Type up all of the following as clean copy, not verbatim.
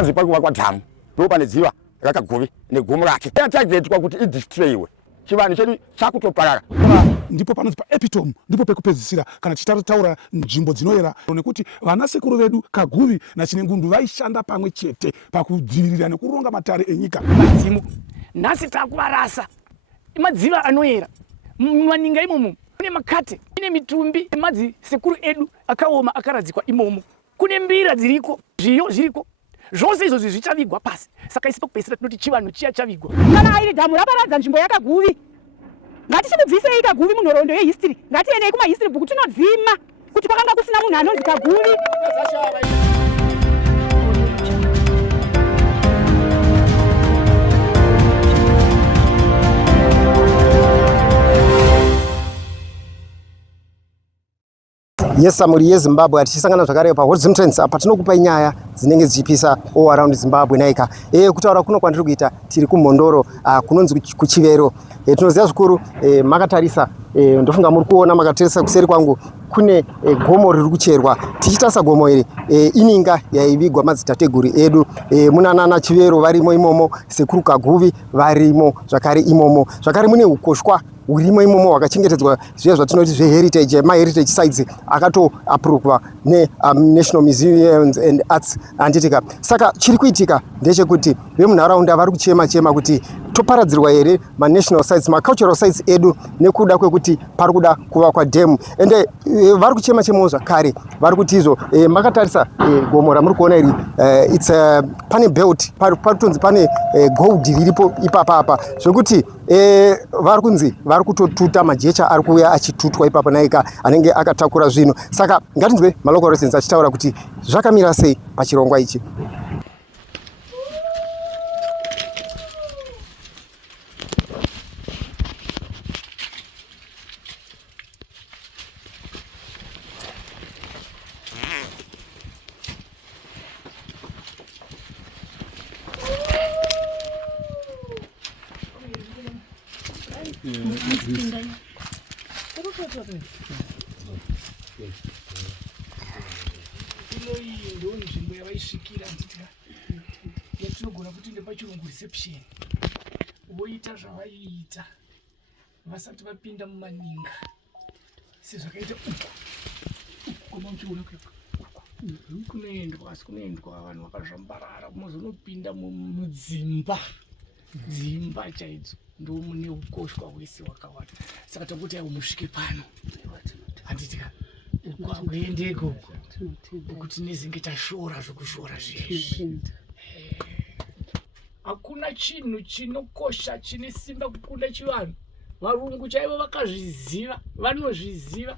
panzi pakuva kwadhamu ndo pane dziva rakaguvi negomo rake targetwa kuti idestroyiwe chivanhu chedu chakutoparara ndipo panonzi paepitome ndipo pekupedzisira kana tichitaura nzvimbo dzinoyera nekuti vanasekuru vedu Kaguvi naChinengundu vaishanda pamwe chete pakudzivirira nekuronga matare enyika. Madzimu nhasi takuvarasa madziva anoyera mumaninga imomo kune makate ine mitumbi madzisekuru edu akaoma akaradzikwa imomo kune mbira dziriko zviyo zviriko zvose izvozvi zvichavigwa pasi saka isi pekupedzisira tinoti chivanhu chiya chavigwa kana airi dhamu raparadza nzvimbo yaKaguvi ngatichibvisei Kaguvi munhoroondo yehistory ngatiendei kumahistory book tinodzima kuti kwakanga kusina munhu anonzi Kaguvi. Yes, muri yeZimbabwe atichisangana zvakare paHorizon Trends apa tinokupa nyaya dzinenge dzichipisa all around Zimbabwe naika. Kutaura kuno kwandiri kuita tiri kuMhondoro kunonzi kuChivero. Tinoziva zvikuru makatarisa ndofunga muri kuona makatarisa kuseri kwangu kune gomo riri kucherwa. Tichitasa gomo iri ininga yaivigwa madzitateguru edu munana Chivero varimo imomo, sekuru Kaguvi varimo zvakare imomo. Zvakare mune ukoshwa urimo imomo hwakachengetedzwa zviya zvatinoti zveheritage heritage sites akato approvwa National Museums and Arts anditika. Saka chiri kuitika ndechekuti vemunharaunda vari kuchema kuti toparadzirwa here national sites cultural sites edu nekuda kwekuti pari kuda kuvakwa dam ende vari kuchema zvakare vari kuti izvo makatarisa gomo ramuri kuona iri it's pane belt paritonzi pane gold riripo ipapa zvekuti vari kunzi vari kutotuta majecha ari kuuya achitutwa ipapa naika anenge akatakura zvinhu. Saka ngatinzwe malocal residents achitaura kuti zvakamira sei pachirongwa ichi. ndo nzvimbo yavaisvikira yatinogona kuti ndepachirungu reception voita zvavaiita vasati vapinda mumaninga sezvakaita kunoendwa asi kunoendwa vanhu vakazvambarara mozonopinda mudzimba dzimba chaidzo ndo mune ukoshwa hwese hwakawanda. Saka takuti aiwa musvike pano handitika kwakuendeko kuti nezinge tashora zvokushora zvezvi. Hakuna chinhu chinokosha chine simba kukunda chivanhu. Varungu chaivo vakazviziva, vanozviziva.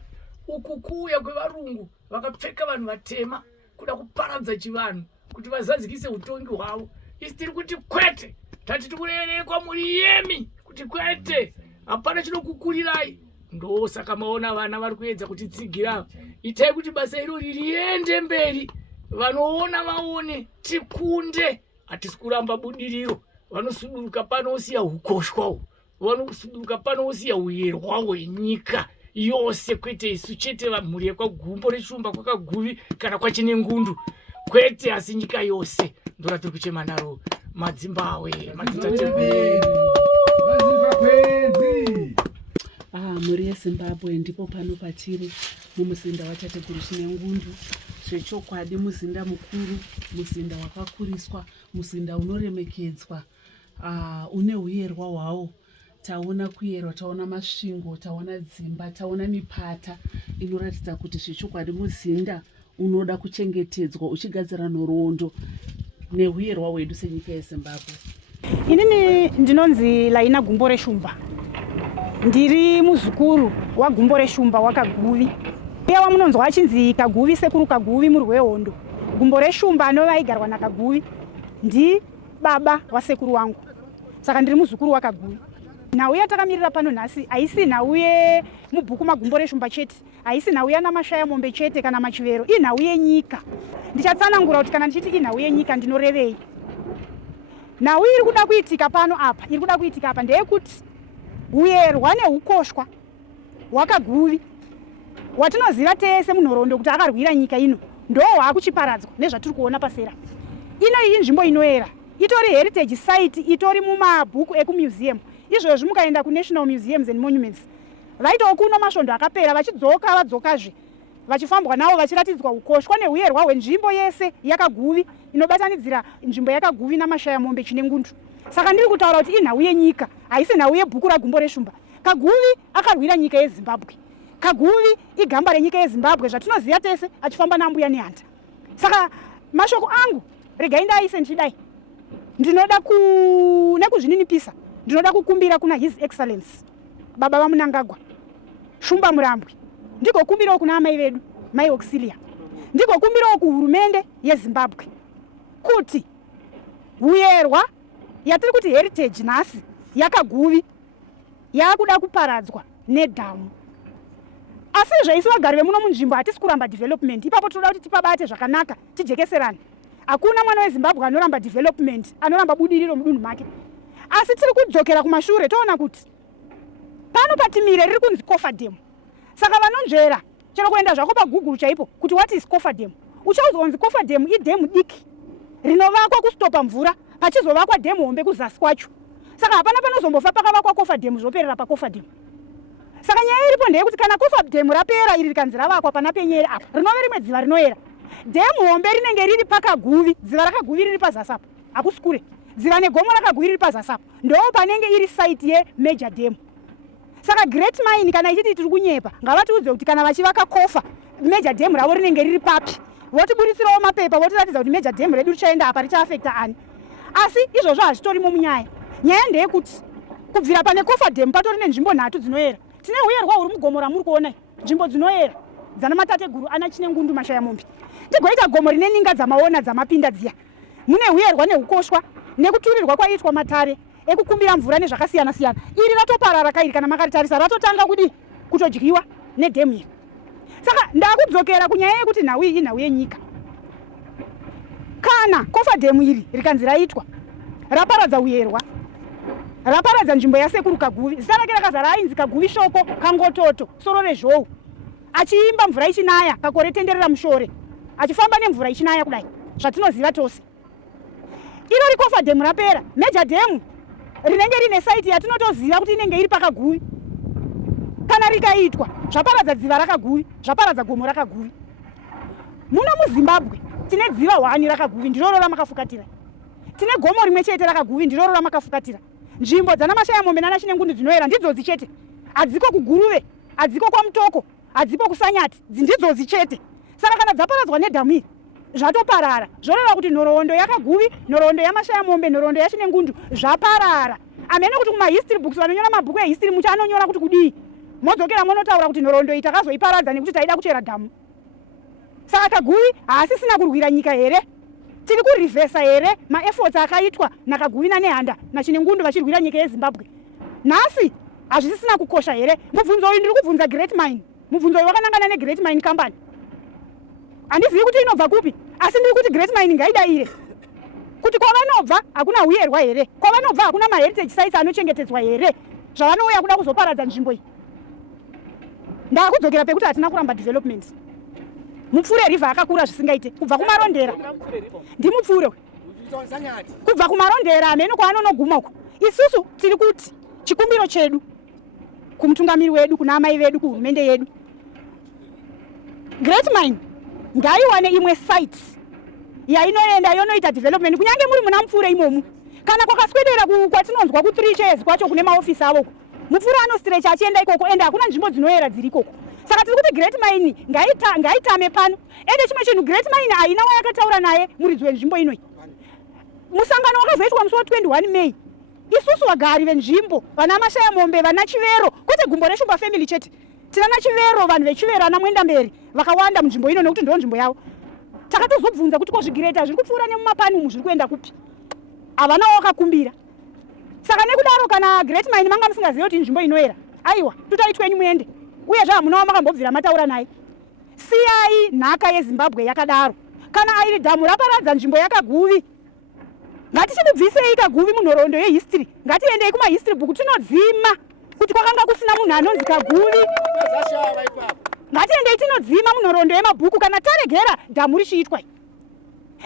Uku kuuya kwevarungu vakapfeka vanhu vatema kuda kuparadza chivanhu kuti vazadzikise utongi hwavo. Isi tiri kuti kwete, tati tikurerekwa muri yemi kuti kwete, hapana chinokukurirai. Ndo saka maona vana vari kuedza kutitsigira. Itai kuti basa irori riende mberi. Vanoona vaone tikunde. Hatisi kuramba budiriro. Vanosuduruka pano osiya ukoshwa. Vanosuduruka pano osiya uyerwa hwenyika yose, kwete isu chete vamhuri yekwagumbo reshumba kwakaguvi kana kwaChinengundu. Kwete asi nyika yose. Ndora tiri kuchema naro madzimbawe mhuri yeZimbabwe ndipo pano patiri mumuzinda watateguru Chinengundu. Zvechokwadi muzinda mukuru, muzinda wakakuriswa, muzinda unoremekedzwa, une uyerwa hwawo. Taona kuyerwa, taona masvingo, taona dzimba, taona mipata inoratidza kuti zvechokwadi muzinda unoda kuchengetedzwa uchigadzira nhoroondo neuyerwa hwedu senyika yeZimbabwe. Inini ndinonzi Laina Gumbo Reshumba. Ndiri muzukuru waGumbo Reshumba wakaguvi. Uye wamunonzwa achinzi Kaguvi sekuru Kaguvi muri wehondo. Gumbo Reshumba anova aigarwa naKaguvi ndi baba wasekuru wangu. Saka ndiri muzukuru wakaguvi. Nhau yatakamirira pano nhasi haisi nhau yemubhuku maGumbo Reshumba chete, haisi nhau yanamashaya mombe chete kana maChivero, inhau yenyika. Ndichatsanangura kuti kana ndichiti inhau yenyika ndinorevei. Nhau iri kuda kuitika pano apa, iri kuda kuitika apa ndeyekuti uyerwa neukoshwa wakaguvi watinoziva tese munhoroondo kuti akarwira nyika ino ndo hwaakuchiparadzwa nezvatiri kuona pasera. inoyi inzvimbo inoyera, itori heritage site, itori mumabhuku ekumuseum. Izvozvi mukaenda kuNational Museums and Monuments vaitawo kuno masvondo akapera vachidzoka vadzokazve vachifambwa navo vachiratidzwa ukoshwa neuyerwa hwenzvimbo yese yakaguvi inobatanidzira nzvimbo yakaguvi namashaya mombe Chinengundu. Saka ndiri kutaura kuti inhau yenyika, haisi nhau yebhuku raGumbo reShumba. Kaguvi akarwira nyika yeZimbabwe. Kaguvi igamba renyika yeZimbabwe zvatinoziva tese achifamba nambuya nehanda. Saka mashoko angu regai ndaise ndichidai. Ndinoda nekuzvininipisa, ndinoda kukumbira kuna His Excellency Baba vaMunangagwa Shumba Murambwe, ndigokumbirawo kuna amai vedu Mai Auxilia, ndigokumbirawo kuhurumende yeZimbabwe kuti uyerwa yatiri kuti heritage nhasi yakaguvi yakuda kuparadzwa nedhamu. Asi zvaisi vagari vemuno munzvimbo hatisi kuramba development. Ipapo tinoda kuti tipabate zvakanaka, tijekeserane. Hakuna mwana weZimbabwe anoramba development, anoramba budiriro mudunhu make. Asi tiri kudzokera kumashure toona kuti pano patimire riri kunzi Kofa Dam. Saka vanonzvera chero kuenda zvako paGoogle chaipo kuti what is Kofa Dam, uchauzonzi Kofa Dam idhemu diki rinovakwa kustopa mvura pachizovakwa dhemu hombe kuzasi kwacho. Saka hapana panozombofa pakavakwa Kofa Dam zvoperera paKofa Dam. Saka nyaya iripo ndeyekuti kana Kofa Dam rapera iri rikanzi ravakwa pana penyere apa rinove rimwe dziva rinoyera. Dhemu hombe rinenge riri pakaguvi, dziva rakaguvi riri pazasi apo, hakusi kure. Dziva negomo rakaguvi riri pazasi apo, ndo panenge iri site yeMajor Dam. Saka Great Mine kana ichiti tiri kunyepa ngavatiudze kuti kana vachivaka Kofa Major Dam ravo rinenge riri papi, votiburitsirawo mapepa votiratidza kuti Major Dam redu richaenda apa richaafekta ani. Asi izvozvo hazvitorimo munyaya. Nyaya ndeyekuti kubvira pane Kofa Dam patori nenzvimbo nhatu dzinoyera. Tine uyerwa huri mugomo ramuri kuona, nzvimbo dzinoyera dzana matateguru ana Chinengundu mashaya mombe. Tigoita gomo rine ninga dzamaona dzamapinda dziya. Mune uyerwa nehukoshwa nekuturirwa kwaitwa matare ekukumbira mvura nezvakasiyana siyana. Iri ratoparara kairi kana makaritarisa ratotanga kutojyiwa nedhemu iri. Saka ndakudzokera kunyaya yekuti nhau iyi inhau yenyika. Kana Kofa Dam iri rikanzi raitwa raparadza uyerwa, raparadza nzvimbo yasekuru Kaguvi, zita rake rakazara ainzi Kaguvi Shoko Kangototo soro rezhou, achiimba mvura ichinaya kakore tenderera mushore, achifamba nemvura ichinaya kudai zvatinoziva tose. Irori Kofa Dam rapera, Major Dam rinenge rine site yatinotoziva kuti inenge iri pakaguvi, kana rikaitwa zvaparadza dziva rakaguvi, zvaparadza gomo rakaguvi. Muno muZimbabwe tine dziva hwani rakaguvi, ndiroro ramakafuratira. Tine gomo rimwe chete rakaguvi, ndiroro ramakafuratira. Nzvimbo dzana mashaya mombe nana Chinengundu dzinoyera ndidzozi chete, hadziko kuGuruve, hadziko kwaMutoko, hadzipo kuSanyati, ndidzozi chete. Saka kana dzaparadzwa nedhamu iri zvatoparara, zvoreva kuti nhoroondo yakaguvi, nhoroondo yamashaya mombe, nhoroondo yaChinengundu zvaparara. Amene kuti kumahistory books vanonyora mabhuku ehistory muchanonyora kuti kudii, modzokera monotaura kuti nhoroondo iyi takazoiparadza nekuti taida kuchera dhamu. Saka Kaguvi haasisina kurwira nyika here, tiri kurivhesa here maefforts akaitwa naKaguvi nanehanda naChinengundu vachirwira nyika yeZimbabwe. Nhasi hazvisisina kukosha here. Mubvunzo uyu ndiri kubvunza Great Mine, mubvunzo uyu wakanangana neGreat Mine Company. Handizivi kuti inobva kupi, asi ndiri kuti Great Mine ngaidaire kuti kwavanobva hakuna uyerwa here, kwavanobva hakuna maheritage sites anochengetedzwa here, zvavanouya kuda kuzoparadza nzvimbo iyi. Ndakudzokera pekuti hatina kuramba development. Mupfure river akakura zvisingaite, kubva kumarondera ndimupfure, kubva kumarondera amene kwaanonoguma uko. Isusu tiri kuti chikumbiro chedu kumutungamiri wedu, kuna amai vedu, kuhurumende yedu, Great Mine ngaiwane imwe site yainoenda yonoita development kunyange muri muna Mupfure imomu. Kana kwakaswedera kwatinonzwa ku3 chairs kwacho kune maofisi avo, Mupfure anostretch achienda ikoko ende hakuna nzvimbo dzinoyera dziri ikoko. Saka tiri kuti Great Mine ngaitame pano. Ende chimwe chinhu Great Mine haina wayakataura naye muridzi wenzvimbo inoi. Musangano wakazoitwa musi wa21 Mei. Isusu vagari venzvimbo, vana mashaya mombe, vana Chivero, kwete Gumbo reShumba family chete. Tinana Chivero, vanhu veChivero ana Mwenda mberi vakawanda munzvimbo ino nekuti ndo nzvimbo yavo. Takatozobvunza kuti kozvigireta zviri kupfuura nemumapani umu zviri kuenda kupi. Havana wakakumbira. Saka nekudaro kana Great Mine manga musingazivi kuti nzvimbo inoyera, aiwa tutaitwenyu muende. Uye zvaamunawo makambobvira mataura naye. Siyai nhaka yeZimbabwe yakadaro. Kana airi dhamu raparadza nzvimbo yakaguvi, ngatichibvisei Kaguvi munhoroondo yehistory. Ngatiendei kumahistory book tinodzima kuti kwakanga kusina munhu anonzi Kaguvi. Ngatiendei tinodzima munhoroondo yemabhuku kana taregera dhamu richiitwa.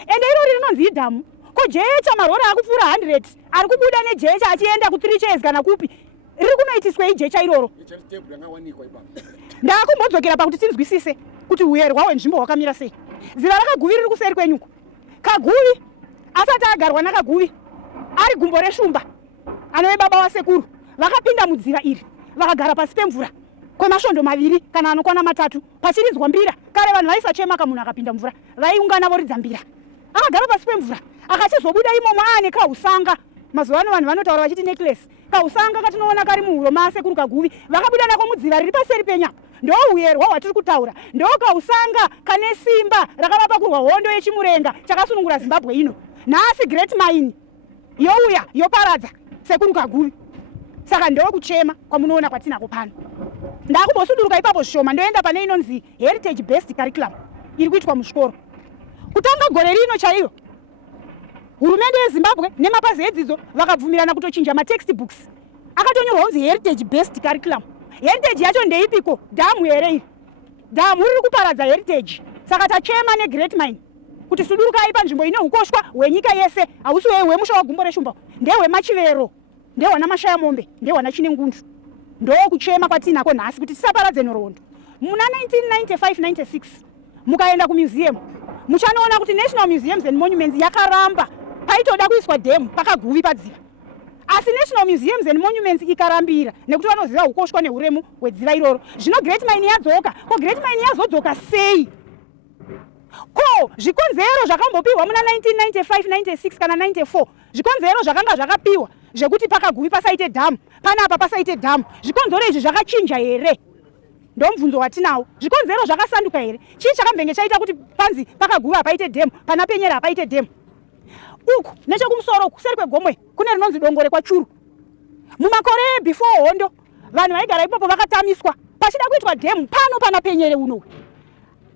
ende irori rinonzi idhamu. Ko jecha marori akupfuura 100 ari kubuda nejecha achienda ku3 Chairs kana kupi, riri kunoitiswei jecha iroro? Ndakumbodzokera pakuti tinzwisise kuti uyerwa hwenzvimbo hwakamira sei. Ziva raKaguvi riri kuseri kwenyuko. Kaguvi asati agarwa naKaguvi ari gumbo reshumba anove baba wasekuru, vakapinda mudziva iri vakagara pasi pemvura kwemasvondo 2 kana anokwana 3 pachiridzwa mbira. Kare vanhu vaisachema kamunhu akapinda mvura, vaiungana voridza mbira. Akagara pasi pemvura akachizobuda imomo aane kausanga. Mazuva ano vanhu vanotaura vachiti necklace. Kausanga katinoona kari muhuro masekuru Kaguvi vakabuda nako mudziva riri paseri penyama. Ndo uyerwa hwatiri kutaura, ndo kausanga kane simba rakavapa kurwa hondo yechimurenga chakasunungura Zimbabwe ino. Nhasi Great Mine youya yoparadza sekuru Kaguvi. Saka ndo kuchema kwamunoona kwatinako pano. Ndakumbosuduruka ipapo zvishoma ndoenda pane inonzi Heritage Based Curriculum iri kuitwa muzvikoro. Kutanga gore rino chaiyo hurumende yeZimbabwe nemapazi edzidzo vakabvumirana kutochinja matextbooks akatonyorwa kunzi Heritage Based Curriculum. Heritage yacho ndeipiko? Dhamu here iri. Dhamu riri kuparadza heritage. Saka tachema neGreat Mine kuti sudurukai panzvimbo ine ukoshwa hwenyika yese, hausi hwemusha waGumbo reShumba, ndehweMachivero, ndehwana Mashaya Mombe, ndehwana Chinengundu. Ndo kuchema kwatinako nhasi kuti tisaparadze nhoroondo. Muna 1995-96 mukaenda kumuseum muchanoona kuti National Museums and Monuments yakaramba paitoda kuiswa demu paKaguvi padziva. Asi National Museums and Monuments ikarambira nekuti vanoziva ukoshwa nehuremu hwedziva iroro. Zvino Great Mine yadzoka. Ko Great Mine yazodzoka sei? Ko zvikonzero zvakambopiwa muna 1995-96 kana 94 zvikonzero zvakanga zvakapiwa zvekuti paKaguvi pasaite dhamu, panapa pasaite dhamu, zvikonzero izvi zvakachinja here? Ndomubvunzo watinawo. Zvikonzero zvakasanduka here? Chii chakambenge chaita kuti panzi paKaguvi hapaite dhemu, pana Penyera hapaite dhemu? Uku nechekumusoro kuseri kwegomwe kune rinonzi Dongo reKwachuru. Mumakore before hondo vanhu vaigara ipapo vakatamiswa pachida kuitwa dhemu pano pana Penyere uno.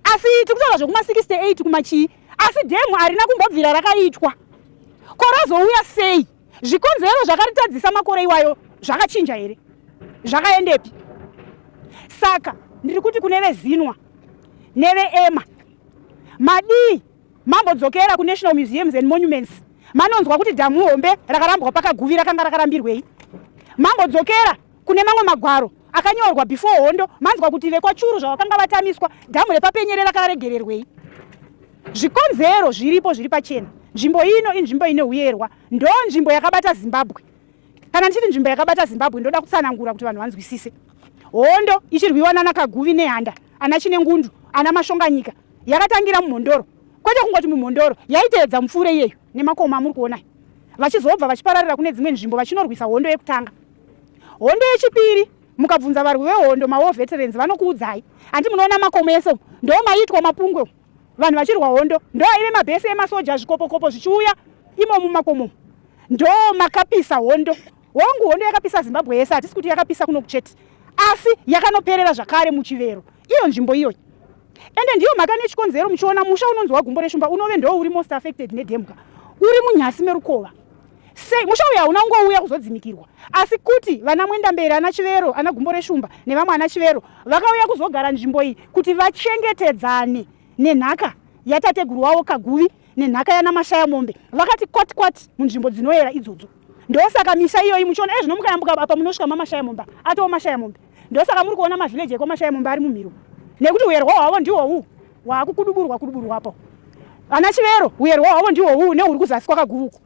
Asi tikutaura zvekuma 68 kumachii, asi dhemu harina kumbobvira rakaitwa. Korazouya sei? Zvikonzero zvakaritadzisa makore iwayo zvakachinja here? Zvakaendepi? Saka ndiri kuti kune veZinwa neveEma madii mambodzokera kuNational Museums and Monuments manonzwa kuti dhamu hombe rakarambwa paKaguvi rakanga rakarambirwei. Mambodzokera kune mamwe magwaro akanyorwa before hondo manzwa kuti veKwachuru zvavakanga vatamiswa dhamu repaPenyere rakaregererwei. Zvikonzero zviripo zviri pachena. Nzvimbo ino inzvimbo ine uyerwa, ndo nzvimbo yakabata Zimbabwe. Kana ndichiti nzvimbo yakabata Zimbabwe ndoda kutsanangura kuti vanhu vanzwisise. Hondo ichirwiwa naKaguvi neHanda, ana Chinengundu, ana Mashonganyika, yakatangira muMhondoro. Kwete kungoti muMhondoro, yaiteedza mupfuure iyeyo nemakomo amuri kuona. Vachizobva vachipararira kune dzimwe nzvimbo vachinorwisa hondo yekutanga. Hondo yechipiri mukabvunza varwi vehondo mawo veterans vanokuudzai. Andi munoona makomo ese ndo maitwa mapungwe. Vanhu vachirwa hondo ndo aive mabhesi emasoja zvikopokopo zvichiuya imo mumakomo. Ndo makapisa hondo. Hongu hondo yakapisa Zimbabwe yese, hatisi kuti yakapisa kuno kuchete. Asi yakanoperera zvakare muchivero. Iyo nzvimbo iyoyo. Ende ndiyo mhaka nechikonzero muchiona musha unonzi waGumbo reShumba unove ndo uri most affected nedhemuka. Uri munyasi merukova. Sei musha uyu hauna kungouya kuzodzimikirwa. Asi kuti vana Mwendamberi, ana Chivero, ana Gumbo reShumba nevamwe ana Chivero vakauya kuzogara nzvimbo iyi kuti vachengetedzane nenhaka yatateguru wavo Kaguvi nenhaka yana Mashaya Mombe. Vakati kwati munzvimbo dzinoyera idzodzo. Ndosaka misha iyoyi muchiona zvino mukayambuka apa munosvika maMashaya Mombe atoo Mashaya Mombe. Ndosaka muri kuona mavillage ekoMashaya Mombe ari mumhiro. Nekuti uyerwa hwavo ndihwo huu hwakukuduburwapo. Ana Chivero uyerwa hwavo ndihwo huu nehuri kuzasi kwakaguvuko.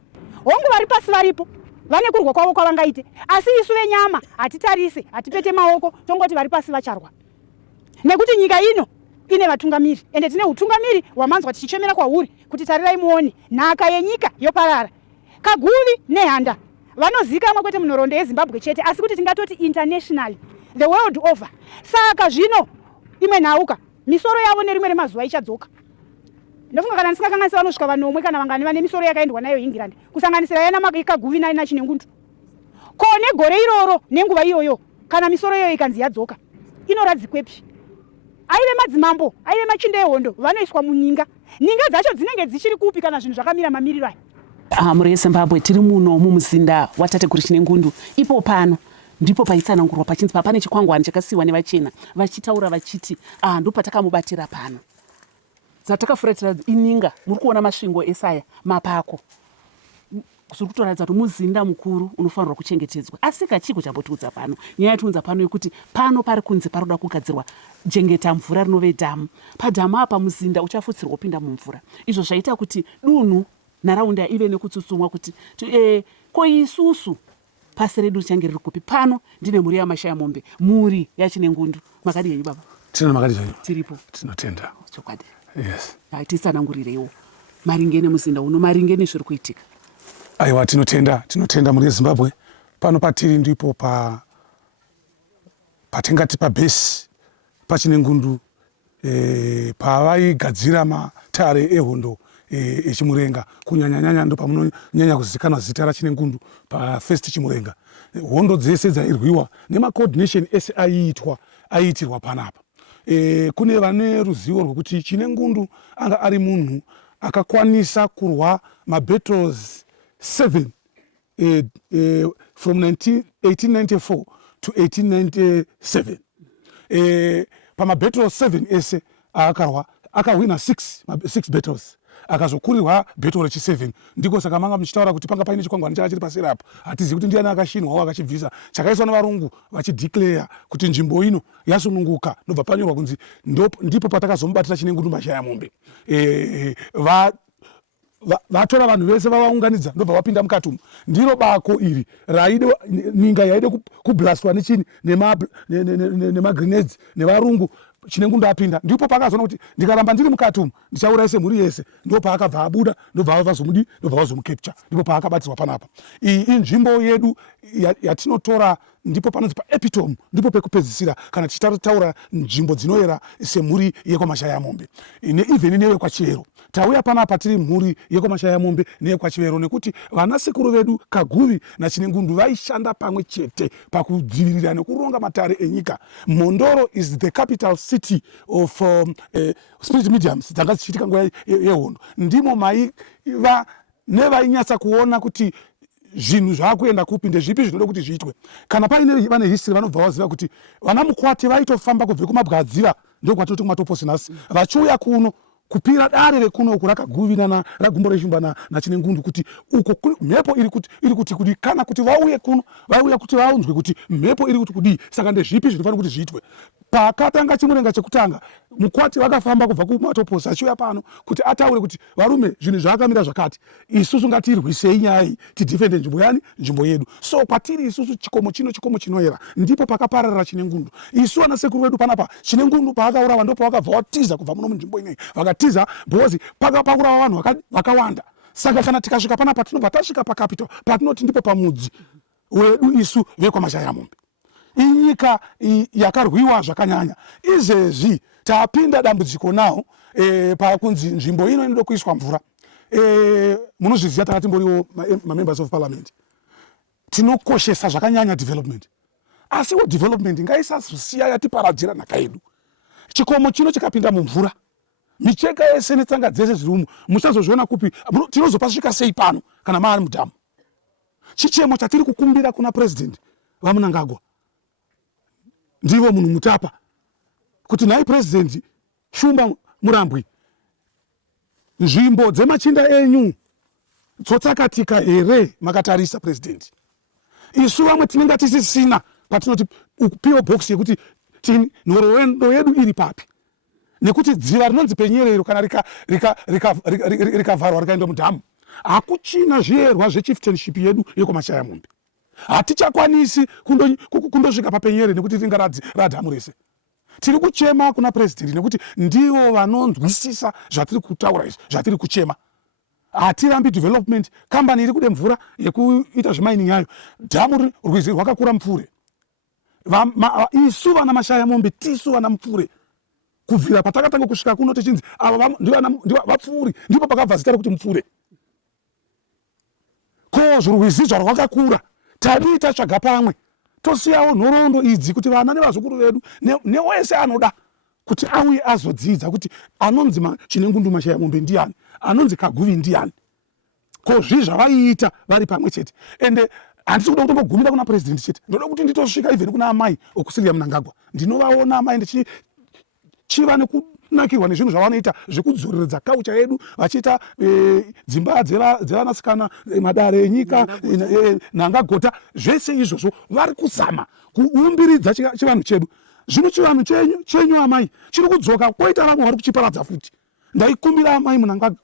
Hongu vari pasi varipo vane kurwa kwavo kwavangaite, asi isu venyama hatitarise, hatipete maoko, tongoti vari pasi vacharwa. Nekuti nyika ino ine vatungamiri, ende tine utungamiri hwamanzwa tichichemera kwahuri kuti tarirai muone nhaka yenyika yoparara. Kaguvi neHanda vanozikamwa kwete munhoroondo yeZimbabwe chete, asi kuti tingatoti internationally, the world over. Saka zvino imwe nhauka misoro yavo nerimwe remazuva ichadzoka. Ndofunga kana ndisingakanganisira vanosvika vanomwe kana vangani vane misoro yakaendwa nayo England kusanganisira yana Kaguvi naina Chinengundu. Ko negore iroro nenguva iyoyo kana misoro iyoyo ikanzi yadzoka inoradzikwepi? Aive madzimambo, aive machinda ehondo vanoiswa muninga. Ninga dzacho dzinenge dzichiri kupi kana zvinhu zvakamira mamiriro aya? Muri yeZimbabwe tiri muno mumuzinda watateguru Chinengundu. Ipo pano ndipo paitsanangurwa pachinzi pane chikwangwani chakasiwa nevachena vachitaura vachiti ndo patakamubatira pano. dzatakafuratira ininga muri kuona masvingo esaya mapako zviri kutoratidza kuti muzinda mukuru unofanirwa kuchengetedzwa. Asi kachiko chambotiudza pano, nyaya yatiunza pano yekuti pano pari kunzi paroda kugadzirwa jengeta mvura rinove dhamu. Padhamu apa muzinda uchafutsirwa kupinda mumvura, izvo zvaita kuti dunhu nharaunda ive nekutsutsumwa kuti ko isusu pasi redu richange riri kupi. Pano ndine mhuri yaMashaya Mombe, mhuri yaChinengundu. Makadii baba? Tina makadii tiripo, tinotenda. Chokwadi. Yes. Tisanangurireiwo maringe nemuzinda uno, maringe nezviri kuitika. Aiwa, tinotenda mhuri yeZimbabwe. Pano patiri ndipo patingati pabhesi paChinengundu, pavaigadzira matare ehondo echimurenga. Kunyanyanyanya ndo pamunonyanya kuzikanwa zita raChinengundu pa1st Chimurenga. Hondo dzese dzairwiwa nemacoordination ese aiitirwa panapa. Kune vane ruzivo rwekuti Chinengundu anga ari munhu akakwanisa kurwa mabattles 7 from 1894 to 1897. Pamabattles 7 ese akarwa akawina 6 battles, akazokurirwa battle rechi7. Ndiko saka manga muchitaura kuti panga paine chikwangwani chakachiri paseri apo, hatizivi kuti ndiani akashinwa akachibvisa, chakaiswa navarungu vachideclare kuti nzvimbo ino yasununguka. Ndobva panyorwa kunzi ndipo patakazomubatira Chinengundu Mashaya Mombe. Vatora vanhu vese vavaunganidza, ndobva vapinda mukati umu. Ndiro bako iri raide ninga yaide kublastwa nechini nemagrenades nevarungu. Chinengundu apinda, ndipo pakazoona kuti ndikaramba ndiri mukati umu ndichauraise mhuri yese. Ndipo paakabva abuda, ndobva vazomukepcha, ndipo paakabatirwa panapa. Iyi inzvimbo yedu yatinotora, ndipo panonzi paEpitome, ndipo pekupedzisira kana tichitaura nzvimbo dzinoyera semhuri yekwaMashaya Mombe. Even neyekwaChivero. Tauya panapa tiri mhuri yekwaMashaya Mombe neyekwaChivero, nekuti vanasekuru vedu Kaguvi naChinengundu vaishanda pamwe chete pakudzivirira nekuronga matare enyika. Mondoro is the capital city of spirit mediums dzanga dzichiitika nguva yehondo. Ndimo maiva nevainyatsa kuona kuti zvinhu zvakuenda kupi, ndezvipi zvinoda kuti zviitwe. Kana paine vane history vanobva vaziva kuti vanaMukwati vaitofamba kubve kumabwadziva, ndokwatoti kumatoposinasi, vachiuya kuno kupira dare rekuno kurakaGuvi raGumbore Shumba naChinengundu, kuti uko mhepo iri kuti kana kuti vauye kuno vauya kuti vaunzwe kuti mhepo iri kuti kudii. Saka ndezvipi zvinofanira kuti zviitwe. Pakatanga Chimurenga chekutanga, Mukwati vakafamba kubva kumatoposi achiuya pano kuti ataure kuti varume, zvinhu zvakamira zvakati, isusu ngatirwisei nyaya iyi, tidhifende nzvimbo yani, nzvimbo yedu. So kwatiri isusu chikomo chinoyera, ndipo pakapararira Chinengundu. Isu vanasekuru vedu panapa, Chinengundu paakaurawa ndipo vakabva vatiza kubva muno munzvimbo ineyi, vakatiza bhozi pakurawa vanhu vakawanda. Saka kana tikasvika panapa tinobva tasvika pacapital, patinoti ndipo pamudzi wedu isu vekwaMashaya Mombe. Inyika yakarwiwa zvakanyanya. Izvezvi tapinda dambudziko nawo pakunzi nzvimbo ino inoda kuiswa mvura. Munozviziva takatimboriwo members of parliament. Tinokoshesa zvakanyanya development. Asiwo development ngaisazosiya yatiparadzira nhaka yedu. Chikomo chino chikapinda mumvura, micheka yese netsanga dzese zvirumu muchazozviona kupi, tinozopasvika sei pano kana maari mudhamu. Chichemo chatiri kukumbira kuna president vaMunangagwa ndivo munhu Mutapa kuti nhai president Shumba Murambwi, nzvimbo dzemachinda enyu dzotsakatika here makatarisa president. Isu vamwe tinenge tisisina patinoti PO box yekuti nhoroondo yedu iri papi, nekuti dziva rinonzi Penyerero kana rikavharwa rikaenda mudhamu, hakuchina zviyerwa zvechieftainship yedu yekwaMashaya Mombe. Hatichakwanisi kundosvika paPenyere nekuti ringa radhamu rese. Tiri kuchema kuna president nekuti ndivo vanonzwisisa zvatiri kutaura izvi, zvatiri kuchema. Hatirambi development, kambani iri kude mvura yekuita zvimaini yayo, dhamu rwizi rwakakura Mupfure. Isu vanaMashaya Mombe tisu vana Mupfure. Kubvira patakatanga kusvika kuno tichinzi ava ndivo vapfuri, ndipo pakabva zita rekuti Mupfure. Ko zvorwizi zvarwakakura, tadii tatsvaga pamwe tosiyawo nhoroondo idzi kuti vana nevazukuru vedu newese anoda kuti auye azodzidza kuti anonzi Chinengundu Mashaya Mombe ndiani, anonzi Kaguvi ndiani. Ko zvavaiita vari pamwe chete. Ende handisi kuda kutombogumira kuna president chete, ndoda kuti nditosvika even kuna amai okusirira Munangagwa. Ndinovaona amai chiva nakirwa nezvinhu zvavanoita zvekudzoreredza kaucha yedu vachiita dzimba dzevanasikana madare enyika nhangagota zvese izvozvo vari kuzama kuumbiridza chivanhu chedu. Zvino chivanhu chenyu amai chiri kudzoka koita vamwe vari kuchiparadza futi. Ndaikumbira amai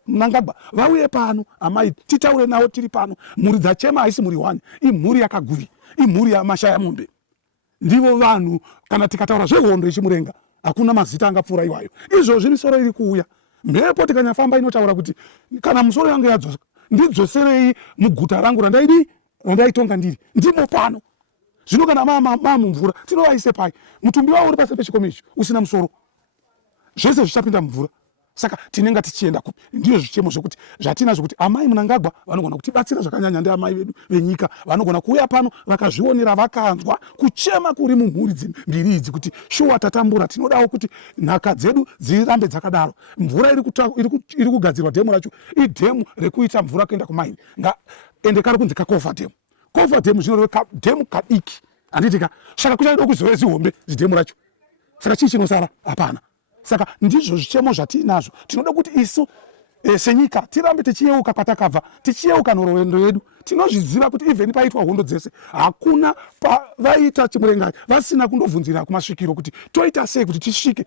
Mnangagwa vauye pano amai titaure navo tiri pano. Mhuri dzachema haisi mhuri wani, imhuri yakaguvi, imhuri yamashaya mombe. Ndivo vanhu kana tikataura zvehondo yechimurenga hakuna mazita angapfuura iwayo. Izvozvi misoro iri kuuya. Mhepo tikanyafamba inotaura kuti kana musoro yangu yadzoka ndidzoserei muguta rangu randaitonga ndiri. Ndimo pano. Zvino kana mama mumvura tinovaise pai. Mutumbi wavo uri pasi pechikomicho usina musoro. Zvese zvichapinda mvura. Saka tinenga tichienda kupi. Ndiyo zvichemo zvokuti zvatinazvo kuti amai Mnangagwa vanogona kutibatsira zvakanyanya ndiamai vedu venyika. Vanogona kuuya pano vakazvionera vakanzwa kuchema kuri mumhuri mbiri idzi kuti shuwa tatambura tinodawo kuti nhaka dzedu dzirambe dzakadaro. Mvura iri kugadzirwa dhemu racho idhemu rekuita mvura kuenda kumaini. Ende kari kunzi kakofa dhemu. Kofa dhemu zvinoreva kadhemu kadiki. Anditika saka kuchaida kuzove zihombe zidhemu racho. Saka chii chinosara? Hapana. Saka ndizvo zvichemo zvatinazvo. Tinoda kuti isu senyika tirambe tichiyeuka kwatakabva, tichiyeuka norwendo yedu. Tinozviziva kuti even paitwa hondo dzese hakuna pavaita chimurenga vasina kundobvunzira kumasvikiro kuti toita sei kuti tisvike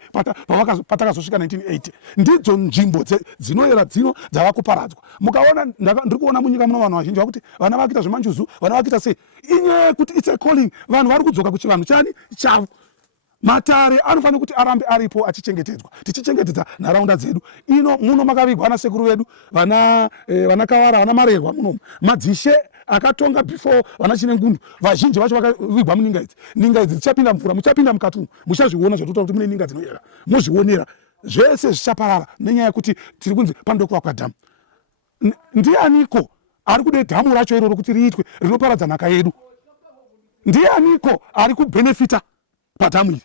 patakazosvika 1980. Ndidzo nzvimbo dzinoyera dzino dzava kuparadzwa. Mukaona ndiri kuona munyika muno vanhu vazhinji vakuti vana vakuita zvemanjuzu, vana vakuita sei. Inyaya yekuti it's a calling. Vanhu vari kudzoka kuchivanhu chani chavo. Matare anofanira kuti arambe aripo achichengetedzwa. Tichichengetedza nharaunda dzedu. Ino muno makavigwa na sekuru vedu vana Kawara, vana Marerwa muno. Madzishe akatonga before vana Chinengundu. Vazhinji vacho vakavigwa muninga idzi. Ninga idzi dzichapinda mvura, muchapinda mukati. Muchazviona zvatotaura kuti mune ninga dzinoyera. Muzvionera. Zvese zvichaparara nenyaya yekuti tiri kunzi pandokuvakwa dhamu. Ndianiko ari kude dhamu racho iroro kuti riitwe rinoparadza nhaka yedu? Ndianiko ari kubenefita padhamu iri?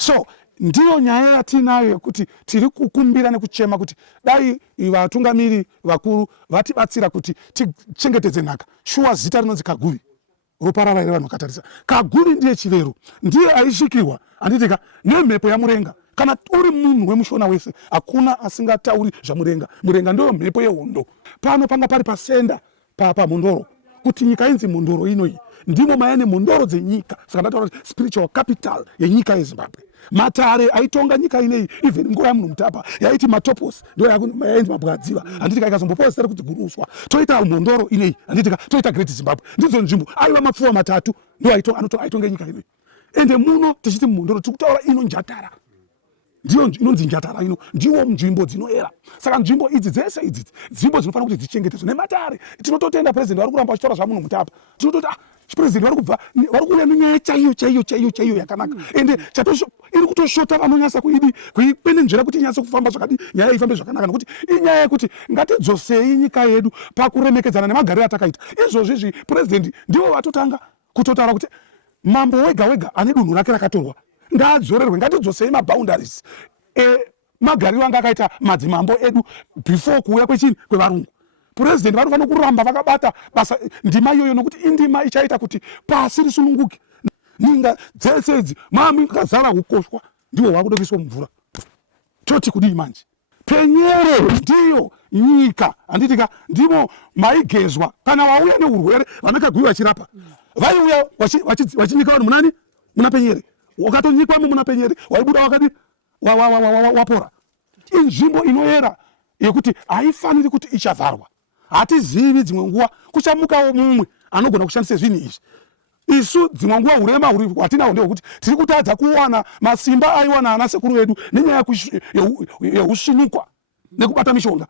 So, ndiyo nyaya yatinayo yekuti tiri kukumbira nekuchema kuti dai vatungamiri vakuru vatibatsira kuti tichengetedze nhaka. Shuwa zita rinonzi Kaguvi roparara ire vanhu vakatarisa. Kaguvi ndiye chivero, ndiye aisvikirwa anditika nemhepo yamurenga. Kana uri munhu wemushona wese hakuna asingatauri zvamurenga. Murenga ndiyo mhepo yehondo. Pano panga pari pasenda Mondoro kuti nyika inzi Mondoro inoyi ndimo mayane mondoro dzenyika. Saka ndataura spiritual capital yenyika yeZimbabwe. Matare aitonga nyika ineyi even nguva yamunhu Mutapa yaiti Matopos ndio yainzi Mabwadziva. Anditika ikazomboposta kuti Guruswa toita Mondoro ineyi anditika toita Great Zimbabwe. Ndidzo nzvimbo aiva mapfuwa matatu ndio aitonga nyika ineyi. Ende muno tichiti Mondoro tikutaura ino njatara. Ndiyo inonzi njatara ino ndiwo nzvimbo dzinoyera. Saka nzvimbo idzi dzese idzi nzvimbo dzinofanira kuti dzichengetedzwe nematare. Tinototenda president vari kuramba achitaura zvamunhu Mutapa. Tinototi president vari kuuya nenyaya chaiyo yakanaka. Ende iri kutoshota vanonyasa kuipendenzvera kuti inyase kufamba zvakadii, nyaya ifambe zvakanaka nokuti inyaya yekuti ngatidzosei nyika yedu pakuremekedzana nemagariro atakaita. Izvozvi president ndivo vatotanga kutotaura kuti mambo wega ane dunhu rake rakatorwa ngaadzorerwe. Ngatidzosei maboundaries magariro anga akaita madzimambo edu before kuuya kwevarungu. President vanofanira kuramba vakabata basa ndima iyoyo nokuti indima ichaita kuti pasi risununguke. Ninga dzese idzi mami kazara kukoshwa ndiwo wakuda kuiswa mumvura. Toti kudii manje? Penyero ndiyo nyika anditika ndimo maigezwa kana wauya neurwere vanakaguvi vachirapa. Vaiuya vachinyika vanhu munani? Muna Penyere. Wakatonyikwa muna Penyere waibuda wakati wapora. Inzvimbo inoyera yekuti haifaniri kuti ichavharwa. Hatizivi dzimwe nguva kuchamukawo mumwe anogona kushandisa zvinhu izvi. Isu dzimwe nguva urema hwatinahwo ndehwekuti tiri kutadza kuwana masimba aiwana ana sekuru vedu nenyaya yeusvinukwa nekubata mishonga.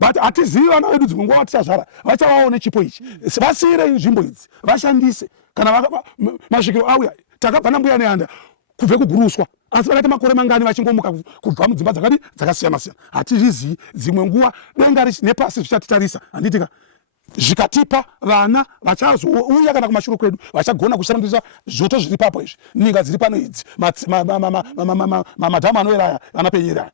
But hatizivi vana vedu dzimwe nguva tichazvara vachavawo nechipo ichi. Vasiyirei nzvimbo idzi vashandise. Kana masvikiro auya takabva nambuya neanda kubve kuGuruswa asi vakaita makore mangani vachingomuka kubva mudzimba dzakasiyana siyana. Hatizvizivi dzimwe nguva denga nepasi zvichatitarisa handitika zvikatipa vana vachazouya kana kumashure kwedu vachagona kushandisa zvoto zviri papo izvi. Ninga dziri pano idzi madhamu anoyera ana Penyere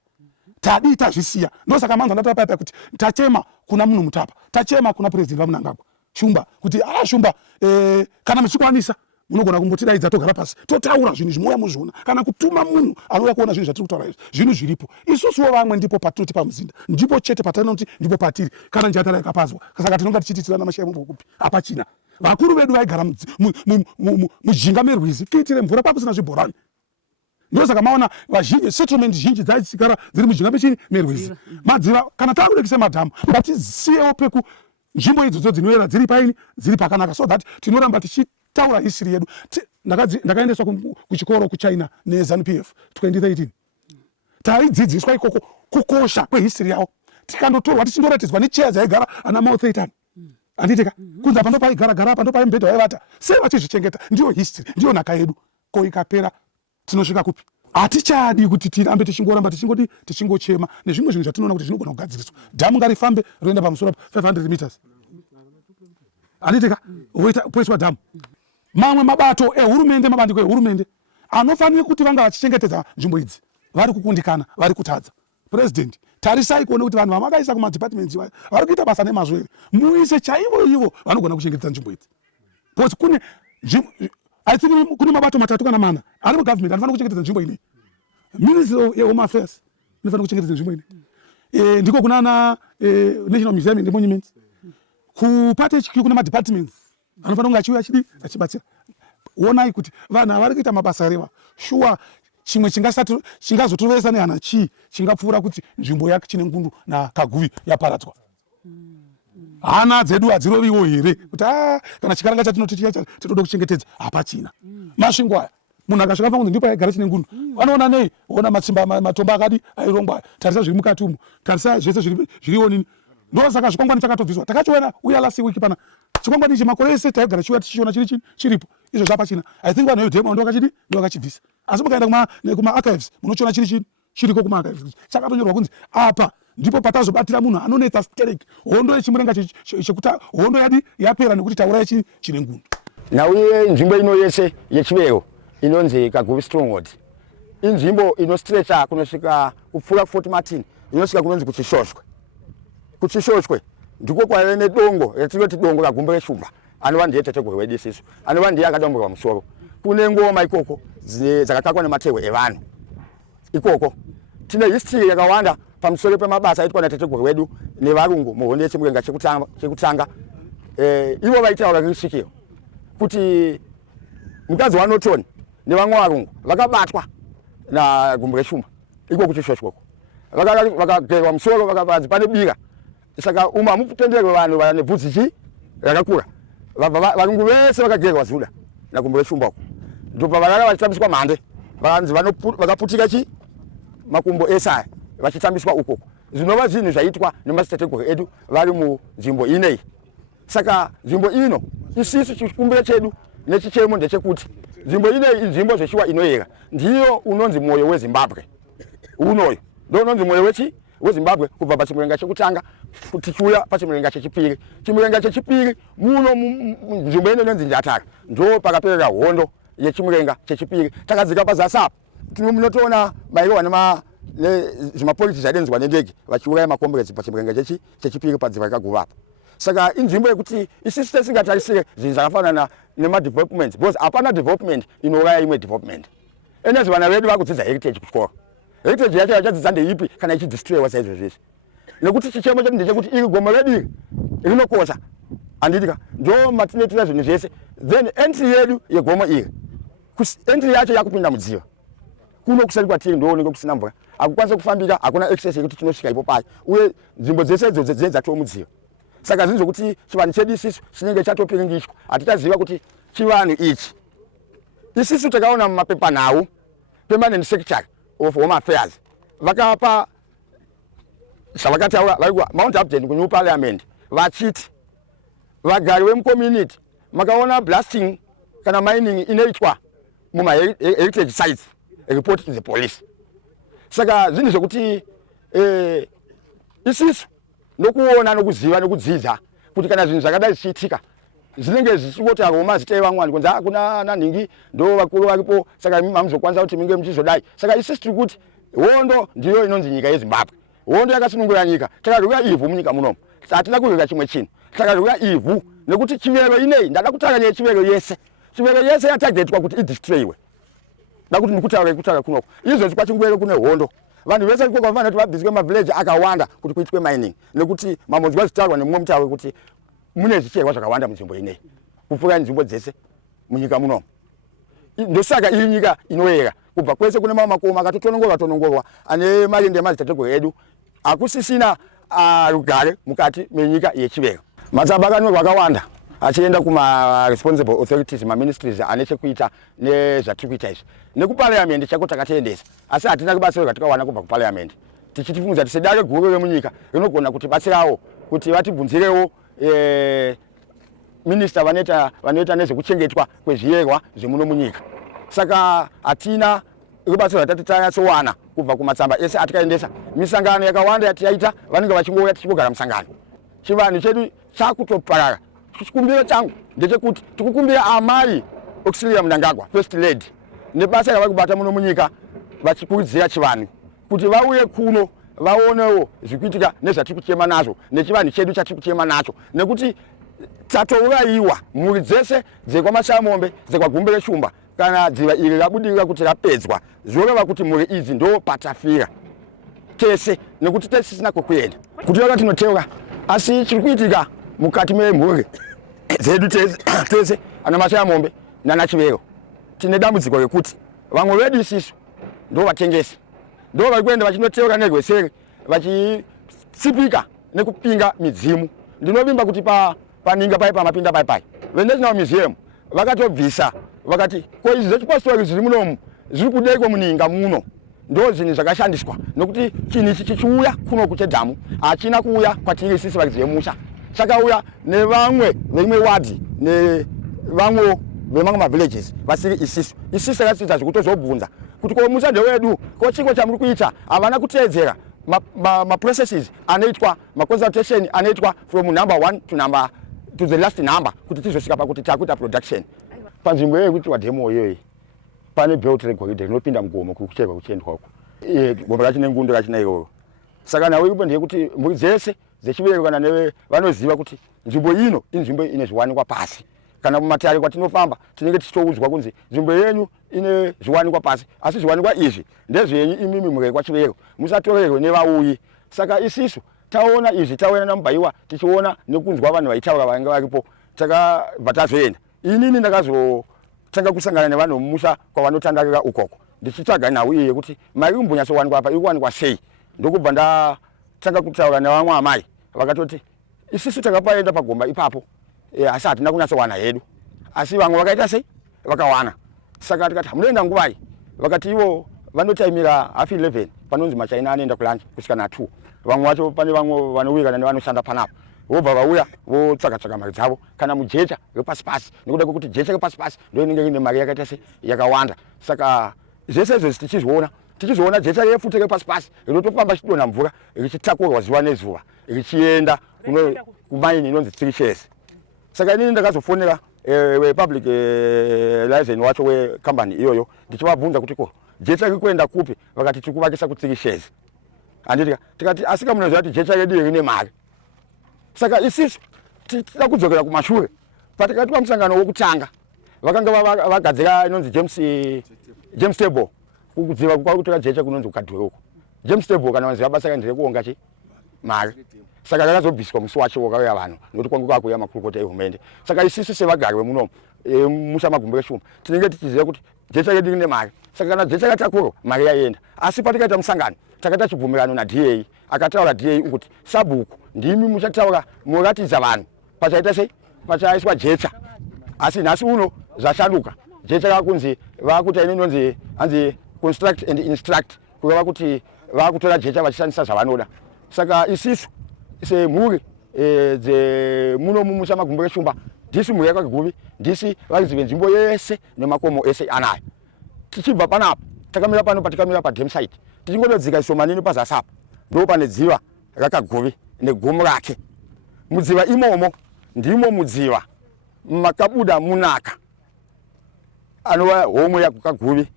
tadii tazvisiya. Ndosaka manzwa ndatapapa kuti tachema kuna munhu Mutapa, tachema kuna president vaMnangagwa Shumba kuti Shumba kana muchikwanisa munogona kumbotidaidza togara pasi totaura zvinhu zvimoya muzviona kana kutuma munhu anouya kuona zvinhu zvatiri kutaura izvi zvinhu zviripo. Isusuwo vamwe ndipo patinoti pamuzinda ndipo chete patinoti ndipo patiri kana njatara ikapazwa saka tinonga tichiti tirana mashaya mumbokupi hapachina. Vakuru vedu vaigara mujinga merwizi kuitire mvura pakusina zvibhorani. Ndosaka maona vazhinji settlement zhinji dzaichigara dziri mujinga mechini merwizi. Madziva kana takurekisa madhamu ngatisiyewo peku nzvimbo idzodzo dzinoera dziri paini dziri pakanaka so that tinoramba tichitaura history yedu. Ndakaendeswa kuchikoro kuChina neZANU-PF 2013. Taidzidziswa ikoko kukosha kwehistory yavo tikandotorwa tichindoratidzwa necheya dzaigara ana Mao Zedong. Anditika kunze apa ndo paigara apa ndo paimbedha vaivata sei vachizvichengeta ndiyo history ndiyo nhaka yedu. Ko ikapera tinosvika kupi? Hatichadi kuti tirambe tichingoramba tichingochema nezvimwe zvinhu zvatinoona kuti zvinogona kugadziriswa. Dhamu ngarifambe roenda pamusoro 500 meters. Anditika poiswa dhamu. Mamwe mabato ehurumende mabandiko ehurumende anofanira kuti vanga vachichengetedza nzvimbo idzi vari kukundikana vari kutadza. President tarisai kuona kuti vanhu vamakaisa kumadepartments vari kuita basa nemazvo here muise chaivo ivo vanogona kuchengetedza nzvimbo idzi. Because kune mabato matatu kana mana ari mugovernment anofanira kuchengetedza nzvimbo inei. Ministry of Home Affairs inofanira kuchengetedza nzvimbo inei. Ndiko kunana National Museum and Monuments. Kupate HQ kuna madepartments anofanira kunge achiuya achibatsira. Onai kuti vanhu vari kuita mabasa reva sure chimwe chingazotovesa nehana chii chingapfuura kuti nzvimbo yake chine ngundu naKaguvi yaparadzwa. Hana dzedu hadziroviwo here kuti kana chikaranga chatinoti tinoda kuchengetedza hapachina. Masvingo aya munhu akasvika pangunzi ndipo aigara chine ngundu vanoona nei ona matombo akadi airongwa tarisa zviri mukati umo tarisa zvese zviriwo nini. Ndosaka zvikwangwani chakatobviswa takachiona uya last week pana chikwangwani ichi makore ese taigara chiuya tichiona chiripo izvo zvapachina. I think vanhu vedhema ndo vakachibvisa asi mukaenda kuma-archives munochiona chiriko kuma-archives chakatonyorwa kunzi apa ndipo patazobatira munhu anonetsa stereki hondo yechimurenga chekuta hondo yadi yapera nekuti taura chine ngundu. Nauye nzvimbo ino yese yechivero inonzi Kaguvi Stronghold inzvimbo inostretcha kunosvika kupfuura Fort Martin inosvika kunonzi kuchishoshwe ndiko kwaive nedongo ratinoti dongo raGumbo reShumba anova ndiye tateguru wedu isusu anova ndiye akadamburwa musoro. Kune ngoma ikoko dzakakakwa nematehwe evanhu ikoko. Tine history yakawanda pamusoro pemabasa aitwa natateguru wedu nevarungu muhondo yechimurenga chekutanga. Ivo vaitaura risvikiro kuti mukadzi waNorton nevamwe varungu vakabatwa naGumbo reShumba iko kuchishoshweko vakagerwa musoro vakavanzi pane bira. Saka hamutenderwe vanhu vane bvudzi rakakura varungu vese vakagerwa zuda naGumbo reShumba uko ndobva varara vachitambiswa mhande vanzi vakaputika makumbo esaya vachitambiswa ukoko. Zvinova zvinhu zvaitwa nemadzitateguru edu vari munzvimbo inei. Saka nzvimbo ino isisu chikumbiro chedu nechichemo ndechekuti nzvimbo inei inzvimbo zveshuwa inoyera ndiyo unonzi mwoyo weZimbabwe. Unoyo ndo unonzi mwoyo weZimbabwe kubva pachimurenga chekutanga tichiuya pachimurenga chechipiri. Chimurenga chechipiri muno nzvimbo ino inonzi Njatara ndo pakaperera hondo yechimurenga chechipiri. Takadzika pazasi apa munotoona maiwa nezvimapolisi zvaidenzwa nendege vachiuraya makomberedzi pachimurenga chechipiri padziva rikaguva apa. Saka inzvimbo yekuti isusu tisingatarisire zvinhu zvakafanana nemadevelopment because hapana development inouraya imwe development. Enezve vana vedu vakudzidza heritage kuchikoro. Heritage yacho vachadzidza ndeipi kana ichidestroyiwa saizvo zvese nekuti chichemo chedu ndechekuti iri gomo redu iri rinokosha handitika ndo matinoitira zvinhu zvese then entry yedu yegomo iri entry yacho yakupinda mudziva kuno kusati kwatiri ndooneke kusina mvura hakukwanisa kufambika hakuna access yekuti tinosvika ipo payo uye nzvimbo dzese idzodzo dzinenge dzatoo mudziva. Saka zvinhu zvokuti chivanhu chedu isisu chinenge chatopiringishwa hatichaziva kuti chivanhu ichi. Isisu takaona mumapepanhau permanent secretary of Home Affairs vakapa zvavakataura vari Mount Upton kuNew Parliament vachiti vagari vemucommunity makaona blasting kana mining inoitwa mumaheritage sites report to the police. Saka zvinhu zvokuti isisu nokuona nokuziva nokudzidza kuti kana zvinhu zvakadai zvichiitika zvinenge zvichingoti aroma zita evamwani kunzi hakuna nanhingi ndo vakuru varipo saka imi hamuzokwanisa kuti minge muchizodai. Saka isusu tiri kuti hondo ndiyo inonzi nyika yeZimbabwe. Hondo yakasunungura nyika takarwira ivhu munyika munomu hatina kurwira chimwe chinhu takarwira ivhu nekuti chivero inei ndada kutaura nechivero yese chivero yese yatagetwa kuti idestroywe nakuti nikutaura kunoko izvozvi kwachingwere kune hondo vanhu vese ikoko vafanira kuti vabviswe mavillage akawanda kuti kuitwe mining nekuti mamonzwa zvitarwa nemumwe mutauro kuti mune zvicherwa zvakawanda munzvimbo ineyi kupfuura nzvimbo dzese munyika muno. Ndosaka iri nyika inoyera kubva kwese kune mamwe makomo akatotonongorwa ane marinde emadzitateguru edu akusisina rugare mukati menyika yechivero. Matsamba akanyorwa akawanda achienda kuma responsible authorities maministries ane chekuita nezvatiri kuita izvi nekuparliament chako takatendesa asi hatina kubatsirwa katikawana kubva kuparliament tichitifunza kuti sedare guru remunyika rinogona kuti batsirawo kuti vatibvunzirewo minister vanoita nezvekuchengetwa kwezviyerwa zvemuno munyika. Saka hatina rubatsiro ratati tanyatsowana kubva kumatsamba ese atikaendesa misangano yakawanda yatiyaita vanenge vachingouya tichigara musangano chivanhu chedu chakutoparara. Chikumbiro changu ndechekuti tikukumbira amai Auxilia Mnangagwa first lady nebasa ravari kubata muno munyika vachikurudzira chivanhu kuti vauye kuno vaonewo zvikuitika nezvatiri kuchema nazvo nechivanhu chedu chatiri kuchema nacho nekuti tatourayiwa mhuri dzese dzekwaMashamombe dzekwaGumbere Shumba kana dziva iri rabudirira kuti rapedzwa zvoreva kuti mhuri idzi ndo patafira tese nekuti tesisina kwekuenda kuti vaka tinoteura asi chiri kuitika mukati memhuri dzedu tese ana Mashamombe nana Chivero tine dambudziko rekuti vamwe vedu isisu ndo vatengesi ndo vari kuenda vachinoteura nerweseri vachitsipika nekupinga midzimu. Ndinovimba kuti paninga pai pamapinda pai veNational Museum vakatobvisa vakati ko izvi zvechipositori zviri munomu zviri kudeiko muninga muno ndo zvinhu zvakashandiswa nokuti chinhu ichi chichiuya kuno kuchedhamu hachina kuuya kwatiri isisi varidzi vemusha chakauya nevamwe veimwe wadi nevamwe vemamwe mavillages vasiri isisu takasiita zvekutozobvunza kuti ko mushando wedu ko chiko chamuri kuita havana kuteedzera processes anoitwa consultation anoitwa from number 1 to the last number kuti tizosvika pakuti takuita production. Panzvimbo yekuti wadhemo iyoyi pane belt regoridhe rinopinda mugomo kucherwa kuchiendwa uko gomo rachine ngundo rachina iroyo. Saka nawo ipo ndeyekuti mhuri dzese dzechivero kana vanoziva kuti nzvimbo ino inzvimbo ine zviwanikwa pasi kana mumatare kwatinofamba tinenge tichitoudzwa kunzi nzvimbo yenyu ine zviwanikwa pasi asi zviwanikwa izvi ndezvenyu imimi mhuri kwaChivero musatorerwe nevauyi. Saka isisu taona izvi taona naMubayiwa tichiona nekunzwa vanhu vaitaura vanga varipo takabva tazoenda. Inini ndakazotanga kusangana nevanhu mumusha kwavanotandarira ukoko ndichitsvaga nhau iye kuti mari kumbonyatsowanikwa apa iri kuwanikwa sei. Ndokubva ndatanga kutaura nevamwe amai vakatoti isisu takapaenda pagomba ipapo asi hatina kunyatsowana hedu asi vamwe vakaita sei vakawana. Saka tikati hamunoenda nguvayi vakati ivo vanotaimira 11:30 panonzi machaina anoenda kulunch kusvika na2 vamwe vacho pane vamwe vanowirana nevanoshanda panapo vobva vauya votsvaka mari dzavo kana mujecha repasipasi nekuda kwekuti jecha repasipasi ndo inenge ine mari yakaita se yakawanda. Saka zvese izvozvi tichizoona jecha refuti repasipasi rinotofamba chidonha mvura richitakurwa zuva nezuva richienda kumaini inonzi 3 shares. Saka inini ndakazofonera public license wacho wekambani iyoyo ndichivabvunza kuti ko jecha riri kuenda kupi vakati tiri kuvakisa ku3 shares. Anditi tikati asika munoziva kuti jecha redu rine mari. Saka isisu tida kudzokera kumashure patakati pamusangano wokutanga vakanga vagadzira inonzi James Table kudziva kwakutora jecha kunonzi kukadhoroko James Table kana vanziva basa randire kuonga mari. Saka rakazobviswa musi wacho wakauya vanhu nokuti kwangu kwakuuya makurukota ehurumende. Saka isisu sevagari vemunomu musha Magumbere Shumba tinenge tichiziva kuti jecha redu rine mari. Saka kana jecha ratakurwa mari yaenda asi patikaita musangano takaita chibvumirano naDA akataura DA ukuthi sabhuku ndimi muchataura muratidza vanhu pachaita sei pachaiswa jecha asi nhasi uno zvashanduka jecha rakunzi vakuita inonzi anzi construct and instruct kureva kuti vakutora jecha vachishandisa zvavanoda. Saka isisu semhuri dzemuno mumusha Magumbere Shumba ndisi mhuri yaKaguvi ndisi varidzi venzvimbo yese nemakomo ese anayo. Tichibva panapo takamira pano patikamira padam site tichingododzika ishomanini pazasi apa ndo pane dziva raKaguvi negomo rake. Mudziva imomo ndimo mudziva makabuda munaka anova homwe yaKaguvi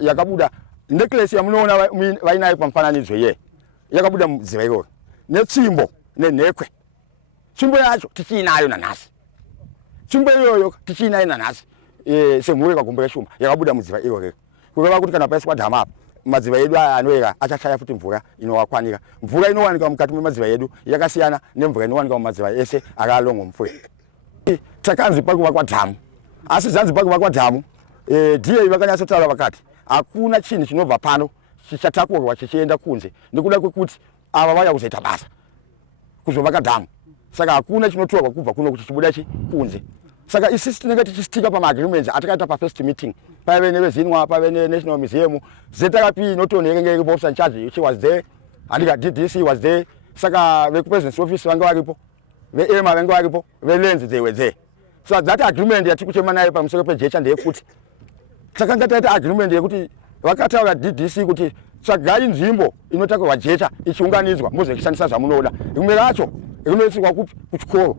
yakabuda necklace yamunoona vainayo pamufananidzo iye yakabuda mudziva iroro netsvimbo nenhekwe. Tsvimbo yacho tichiinayo nanhasi, tsvimbo iyoyo tichiinayo nanhasi. semhuri kagumbure shumba yakabuda mudziva irore kureva kuti kana paiswa dhama apa madziva edu anoera achashaya futi mvura inowakwanika. Mvura inowanika mukati memadziva edu yakasiyana nemvura inowanika mumadziva ese akalongo mfure. Takanzi pakuvakwa dhamu asi zanzi pakuvakwa dhamu DA vakanyatsotaura vakati hakuna chinhu chinobva pano chichatakurwa chichienda kunze nekuda kwekuti ava vaya kuzoita basa kuzovaka dhamu, saka hakuna chinotorwa kubva kuno kuti chibuda kunze. Saka isisi tinenge tichistika pamaagreements atakaita pafirst meeting paive nevezinwa paive neNational Museum ZRP inotonherenge iripo, officer in charge she was there, andika DDC was there, saka veku-president's office vanga varipo, ve-EMA vanga varipo, ve-Lens they were there. So that agreement yatikuchema nayo pamusoro pejecha ndeyekuti takanga taita agreement yekuti vakataura DDC kuti tsvagai nzvimbo inotakurwa jecha ichiunganidzwa muzoshandisa zvamunoda, rimwe racho rinoisirwa kuchikoro.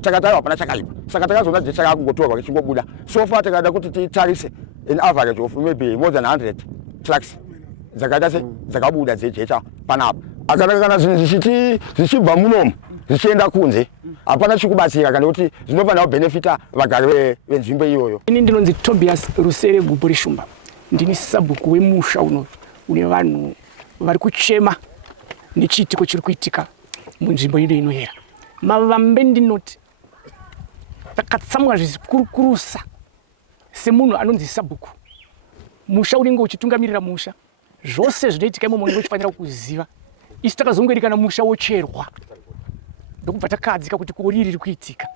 Takataura hapana chakaipa, saka takazoona jecha rakungotorwa richingobuda. So far takada kuti titarise an average of maybe more than 100 trucks dzakaita dzakabuda dzejecha panapa. Akanaka kana zvinhu zvichibva munomu zvichienda kunze hapana chikubatsira kana kuti zvinofanira kubenefita vagari venzvimbo iyoyo. Ini ndinonzi Tobias Rusere Gumbure Shumba, ndini sabhuku wemusha uno une vanhu vari kuchema nechiitiko chiri kuitika munzvimbo ino inoyera. Mavambe ndinoti takatsamwa zvizikurukurusa semunhu anonzi sabhuku. Musha unenge uchitungamirira musha, zvose zvinoitika imomo unenge uchifanira kuziva. Isi takazongorikana musha wocherwa ndokubva takadzika kuti kuri riri kuitika.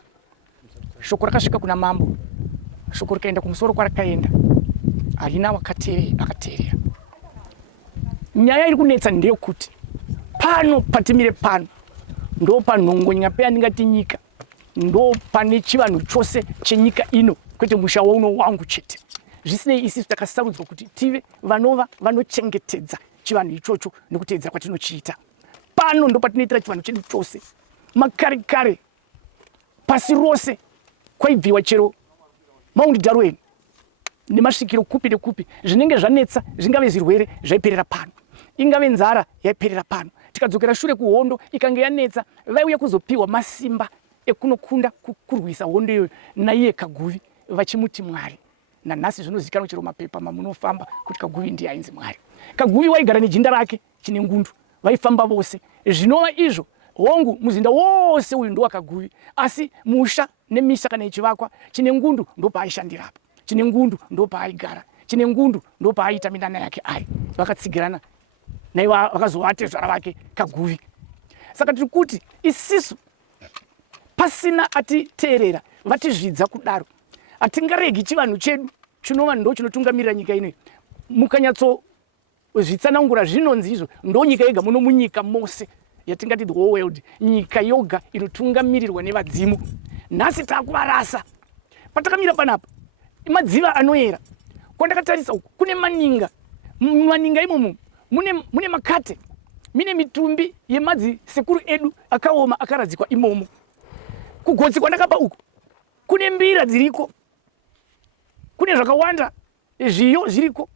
Shoko rakasvika kuna mambo, shoko rikaenda kumusoro kwarakaenda, harina akateerera. Nyaya iri kunetsa ndeyekuti pano patimire pano ndo panhongonya peyandingati nyika, ndo pane chivanhu chose chenyika ino, kwete musha wauno wangu chete. Zvisinei isusu takasarudzwa kuti tive vanova vanochengetedza chivanhu ichocho nekuteedzera kwatinochiita. Pano ndo patinoitira chivanhu chedu chose. Makare kare pasi rose kwaibviwa chero Mount Darwin nemasvikiro kupi nekupi, zvinenge zvanetsa, zvingave zvirwere zvaiperera pano, ingave nzara yaiperera pano. Tikadzokera shure kuhondo ikange yanetsa, vaiuya kuzopiwa masimba ekunokunda kurwisa hondo iyoyo naiye Kaguvi vachimuti Mwari. Nanhasi zvinozikanwa chero mapepa mamunofamba kuti Kaguvi ndiye ainzi Mwari. Kaguvi waigara nejinda rake chine ngundu, vaifamba vose. Zvinova izvo hongu muzinda wose uyu ndowakaguvi, asi musha nemisha kana ichivakwa chine ngundu ndo paaishandirapo, chine ngundu ndo paaigara, chine ngundu ndo paaiita minana yake ari, vakatsigirana naiva vakazovate vake Kaguvi. Saka tiri kuti isisu pasina atiteerera vatizvidza kudaro, hatingaregi chivanhu chedu chinova ndo chinotungamirira nyika ino. Mukanyatso zvitsanangura zvinonzi izvo ndo nyika yega muno munyika mose yatingati the whole world, nyika yoga inotungamirirwa nevadzimu. Nhasi takuvarasa. Patakamira panapa madziva anoyera, kwandakatarisa uku kune maninga, maninga imomo mune makate, mine mitumbi yemadzi sekuru edu akaoma akaradzikwa imomo. Kugotsi kwandakapa uku kune mbira dziriko, kune zvakawanda zviyo zviriko.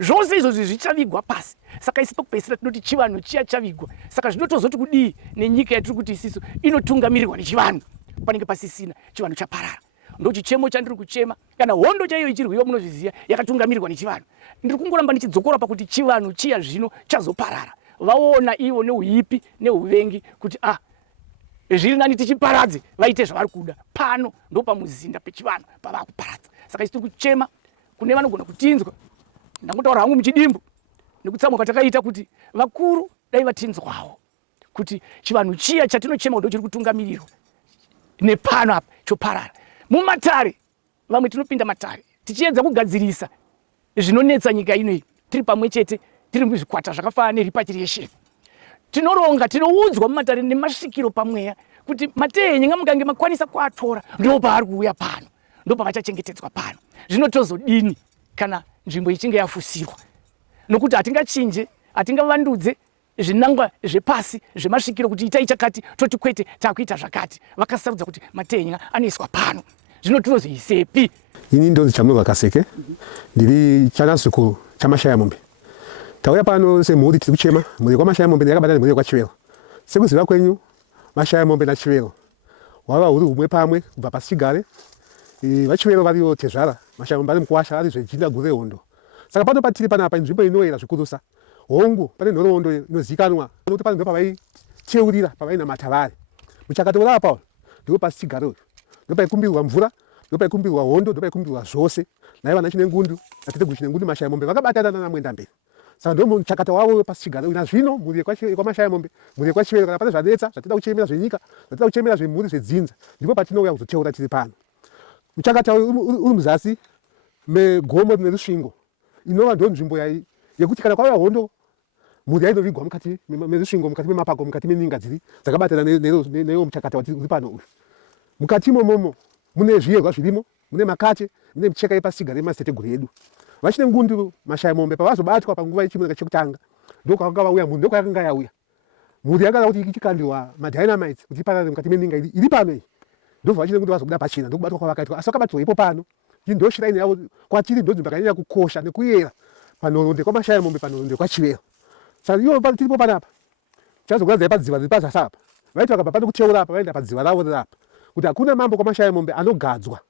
Zvose izvozvi zvichavigwa pasi. Saka isi pakupedzisira tinoti chivanhu chiya chavigwa. Saka zvinotozoti kudii nenyika yatiri kuti isisu inotungamirirwa nechivanhu, panenge pasisina chivanhu chaparara. Ndo chichemo chandiri kuchema, kana hondo chaiyo ichirwiwa munozviziva yakatungamirirwa nechivanhu. Ndiri kungoramba ndichidzokora pakuti chivanhu chiya zvino chazoparara. Vaona ivo neuhipi neuvengi kuti zviri nani tichiparadze vaite zvavari kuda. Pano ndo pamuzinda pechivanhu pavakuparadza. Saka isi tiri kuchema kune vanogona kutinzwa. Ndamotaura hangu muchidimbu nekutsamwa kwatakaita kuti vakuru dai vatinzwawo kuti chivanhu chiya chatinochema ndo chiri kutungamirirwa nepano apa choparara. Mumatare vamwe tinopinda matare tichiedza kugadzirisa zvinonetsa nyika inoyi, tiri pamwe chete, tiri muzvikwata zvakafanana nerepatriation. Tinoronga, tinoudzwa mumatare nemasvikiro pamweya kuti matenye ngamukange makwanisa kuatora ndo paari kuuya pano, ndo pavachachengetedzwa pano. Zvinotozodini kana nzvimbo ichinge yafusirwa, nokuti hatingachinje, hatingavandudze zvinangwa zvepasi zvemasvikiro kuti itai chakati toti kwete takuita zvakati. Vakasarudza kuti matenya anoiswa pano, zvino tinozoisepi? Ini ndonzi Chamnova Kaseke, ndiri chanazukuru chamashaya mombe. Tauya pano semhuri tiri kuchema, mhuri kwamashaya mombe yakabata nemhuri kwachivero. Sekuziva kwenyu mashaya mombe nachivero wava huri humwe pamwe kubva pasichigare, vachivero variyo tezvara mashaya mombe ari mukuwasha ari zvejinda gure hondo saka pano patiri panapa inzvimbo inoyera zvikurusa hongu pane nhoroondo inozivikanwa nokuti pane ndo pavaiteurira pavainamata vari muchakato urapa ndipo pasi chigaro ndo paikumbirwa mvura ndo paikumbirwa hondo ndo paikumbirwa zvose naye vana Chinengundu naTete Chinengundu mashaya mombe vakabatana namwenda mberi saka ndo muchakato wavo pasi chigaro nazvino mhuri yekwamashaya mombe mhuri yekwachivero kana pane zvanetsa zvatida kuchemera zvenyika zvatida kuchemera zvemhuri zvedzinza ndipo patinouya kuzoteura tiri pano muchakato uri muzasi megomo rine rusvingo inova ndo nzvimbo yekuti kana kwauya hondo mhuri yainovigwa mukati merusvingo mukati memapako mukati meninga dziri dzakabatana newo muchakata uri pano uyu mukati imomomo mune zviyerwa zvirimo mune makate mune micheka yepasiga remaZiteteguru edu vaChinengundu mashaya mombe pavazobatwa panguva yechimurenga chekutanga ndokwakanga vauya mhuri ndokwayakanga yauya mhuri yakada kuti ichikandirwa madynamite kuti iparare mukati meninga iri pano iyi ndobva vaChinengundu vazobuda pachena ndokubatwa kwavakaitwa asi vakabatirwa ipo pano ndo shiraini yavo kwatiri ndo nzvimbo yakanyanya kukosha nekuyera panhoroondo kwamashaya mombe panhoroondo kwachivero saka ivo tiripo panapa chazokuranzai padziva riri pazasi apa vaiti vakabva pano kuteura apa vaenda padziva ravo riri apa kuti hakuna mambo kwamashaya mombe anogadzwa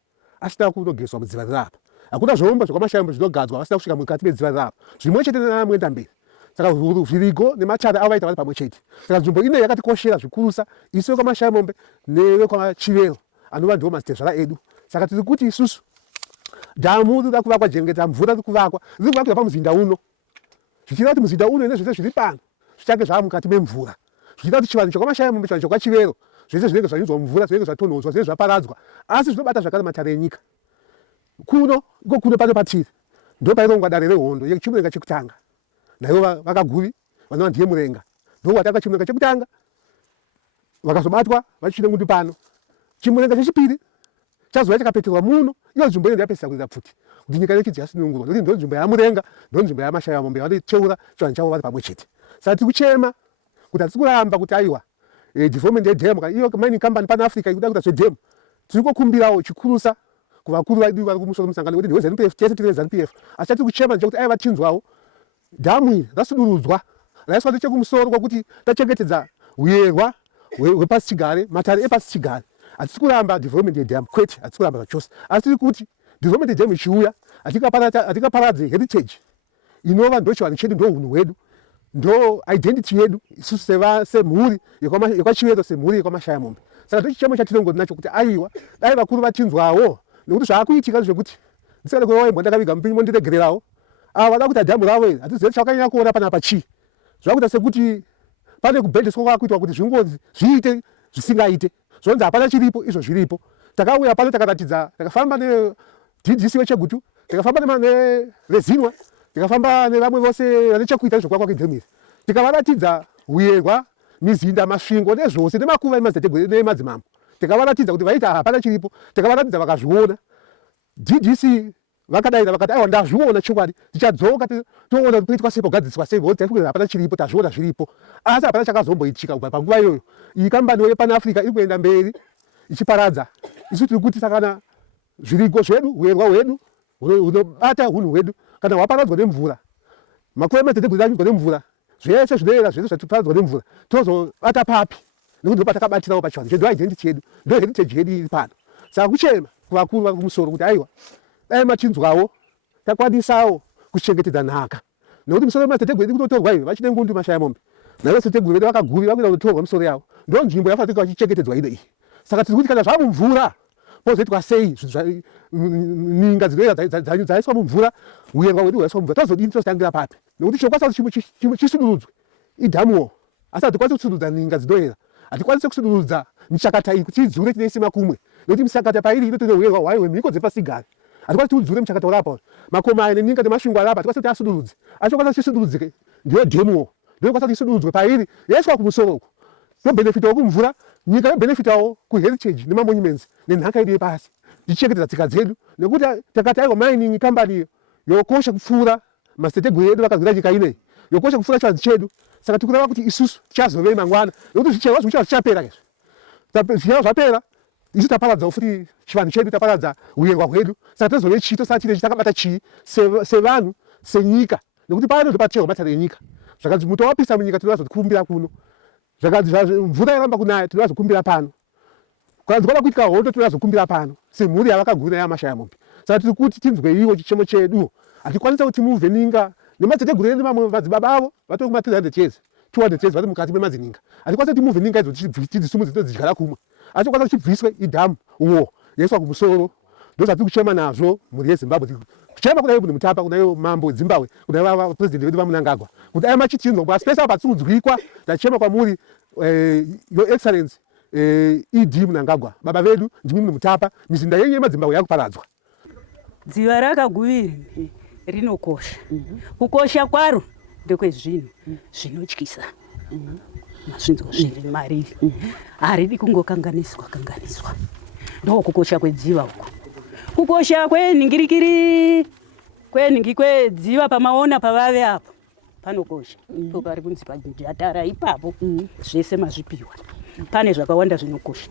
asina kunogezwa mudziva riri apa hakuna zvorombo zvekwamashaya mombe zvinogadzwa vasina kusvika mukati medziva riri apa zvimwe chete namwenda mberi saka zvirigo nematare avo vaita vari pamwe chete saka nzvimbo ine yakatikoshera zvikurusa isu vekwamashaya mombe nevekwachivero anova ndiwo mazitezvara edu saka tiri kuti isusu dhamu riri kuvakwa jengeta mvura riri kuvakwa riri kuvakira pamuzinda uno zvichida kuti muzinda uno nezvese zviri pano zvichange zvava mukati memvura zvichida kuti chivanhu chekwamashaya mombe chivanhu chekwachivero zvese zvinenge zvanyudzwa mvura zvinenge zvatonhodzwa zvinenge zvaparadzwa asi zvinobata zvakare matare enyika kuno pano patiri ndo pairongwa dare rehondo yechimurenga chekutanga naivo vakaguvi vanova ndiye murenga ndo watanga chimurenga chekutanga vakazobatwa vaChinengundu pano chimurenga chechipiri chazouya chakapeterwa muno iyo nzvimbo iyo ndiyapesisa kurira pfuti kuti nyika yedu yasunungurwa nokuti ndo nzvimbo yamurenga ndo nzvimbo yamashaya mombe vaniteura chivanhu chavo vari pamwe chete saka tiri kuchema kuti hatisi kuramba kuti aiwa development yedhemu iyo mining company pana Africa ikuda kuita zvedhemu tiri kukumbirawo chikurusa kuvakuru vedu vari kumusoro musangano kuti ndewezanupf tese tiri vezanupf asi chatiri kuchema ndechekuti aiva chinzwawo dhamu iri rasudurudzwa raiswa nechekumusoro kwakuti tachengetedza uyerwa hwepasi chigare matare epasi chigare hatisi kuramba development yedhemu kwete hatisi kuramba zvachose asi tiri kuti development yedhemu ichiuya hatikaparadze heritage inova ndo chivanhu chedu ndo unhu hwedu ndo identity yedu isusu semhuri yekwachivero semhuri yekwamashaya mombe saka ndo chichemo chatinongori nacho kuti aiwa dai vakuru vachinzwawo nekuti zvaakuitika zvekuti ndisikada kuva waimbwa ndakaviga mupinyi mondiregererawo ava vada kuti adhamu ravo iri hatizivi chakanyanya kuona panapa chii zvakuita sekuti pane kubhendeswa kwakuitwa kuti zvingozi zviite zvisingaite zvonzi hapana chiripo izvo zviripo takauya pano takaratidza takafamba neDDC weChegutu takafamba neRezinwa tikafamba nevamwe vose vane chekuita nezvokuvakwa kwedhemu iri tikavaratidza uyerwa mizinda masvingo nezvose nemakuva emaZiteteguru nemadzimambo tikavaratidza kuti vaita hapana chiripo tikavaratidza vakazviona DDC vakadaira vakati aiwa ndazviona chokwadi tichadzoka toona kuti poitwa sei pogadziswa sei voti taifungira hapana chiripo tazviona zviripo asi hapana chakazomboitika kubva panguva iyoyo iyi kambani yepana Africa iri kuenda mberi ichiparadza isu tiri kuti sakana zvirigo zvedu uyerwa hwedu hunobata hunhu hwedu kana hwaparadzwa nemvura makuva emaZiteteguru anyudzwa nemvura zvese zvinoyera zvese zvatiparadzwa nemvura tozobata papi nekuti ndo patakabatirawo pachivanhu chedu ndo identity yedu ndo heritage yedu iri pano saka kuchema kuvakuru vari kumusoro kuti aiwa dai machinzwawo takwanisawo kuchengetedza nhaka nekuti misoro yemaZiteteguru iri kutotorwa ivi vaChinengundu mashaya mombe navaZiteteguru vedu vakaguvi vakuita kutotorwa misoro yavo ndo nzvimbo yafanira vachichengetedzwa ino iyi saka tiri kuti kana zvava mumvura pozoitwa sei ninga dzinoyera dzaiswa mumvura uyerwa hwedu hwaiswa mumvura tozodini tozotangira papi nekuti chinokwanisa kuti chisudurudzwe idhamuwo asi hatikwanisi kusudurudza ninga dzinoyera hatikwanisi kusudurudza michakata iyi kuti idzure tine isima kumwe nekuti michakata pairi inotine uyerwa hwayo hwemhiko dzepasigare hatikwanisi kuti udzure michakata urapa makoma aya neninga nemasvingo arapa hatikwanisi kuti asudurudze asi chinokwanisa kuti chisudurudzike ndiyo dhemuwo ndinokwanisa kuti isudurudzwe pairi yaiswa kumusoroku yobhenefitawo kumvura nyika yobhenefitawo kuheritage nemamonuments nenhaka yedu yepasi tichichengetedza tsika dzedu nekuti takati aiwa mining company yokosha kupfuura maZiteteguru edu vakagwira nyika ineyi yokosha kupfuura chivanhu chedu saka tikureva kuti isusu tichazovei mangwana nekuti zvicherwa zvichava zvichapera izvo zvicherwa zvapera isu taparadzawo futi chivanhu chedu taparadza uyerwa hwedu saka tozove chii tosara tine takabata chii sevanhu senyika nekuti pano ndo paticherwa matare enyika zvakanzi muto wapisa munyika tinoda zotikumbira kuno mvura yaramba kunaya tinoda zokumbira pano panzikana kuitika hondo tinozokumbira pano semhuri yavakaguna yamashaya mombe. Saka tiri kuti tinzwe iwo chichemo chedu. Hatikwanisa kuti muvheninga nemadziteteguru edu mamwe madzibaba avo vatori kuma 300 chezi 200 chezi vari mukati memadzininga. Hatikwanisa kuti muvheninga idzo tidzisumudze dzinodzidyara kumwe. Hatikwanisa kuti chibviswe idhamu uwo yaiswa kumusoro. Ndozvatiri kuchema nazvo mhuri yeZimbabwe. Kuchema kunayo Ibn Mutapa, kunayo mambo weZimbabwe, kunayo president wedu vaMnangagwa. Kuti aya machichinzwa kwa special patsundzwikwa tachema kwamuri your excellency ED Mnangagwa. Baba vedu ndimi Ibn Mutapa, mizinda yenyu yemaZimbabwe yakuparadzwa. Dziva rakaguviri rinokosha. Kukosha kwaro ndekwezvinhu zvinotyisa. Mazvinzwa zviri mariri. Haridi kungokanganiswa. Ndokukosha kwedziva uko. Kukosha kwenhingirikiri kwenhingi kwedziva pamaona pavave apo panokosha. Pari kunzi pajatara ipapo zvese mazvipiwa. Pane zvakawanda zvinokosha.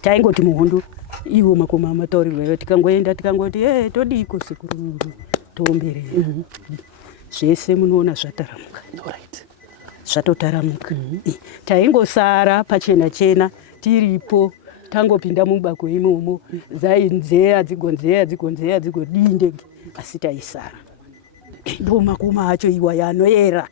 Taingoti muhondo iwo makoma amataurirwa tikangoenda tikangoti todiko sekuru toomberera. Zvese munoona zvataramuka. Zvatotaramuka. Taingosara pachena tiripo. Tangopinda mubako imomo dzainzeya dzigodinde asi taisara. Ndo makoma acho iwa yanoera.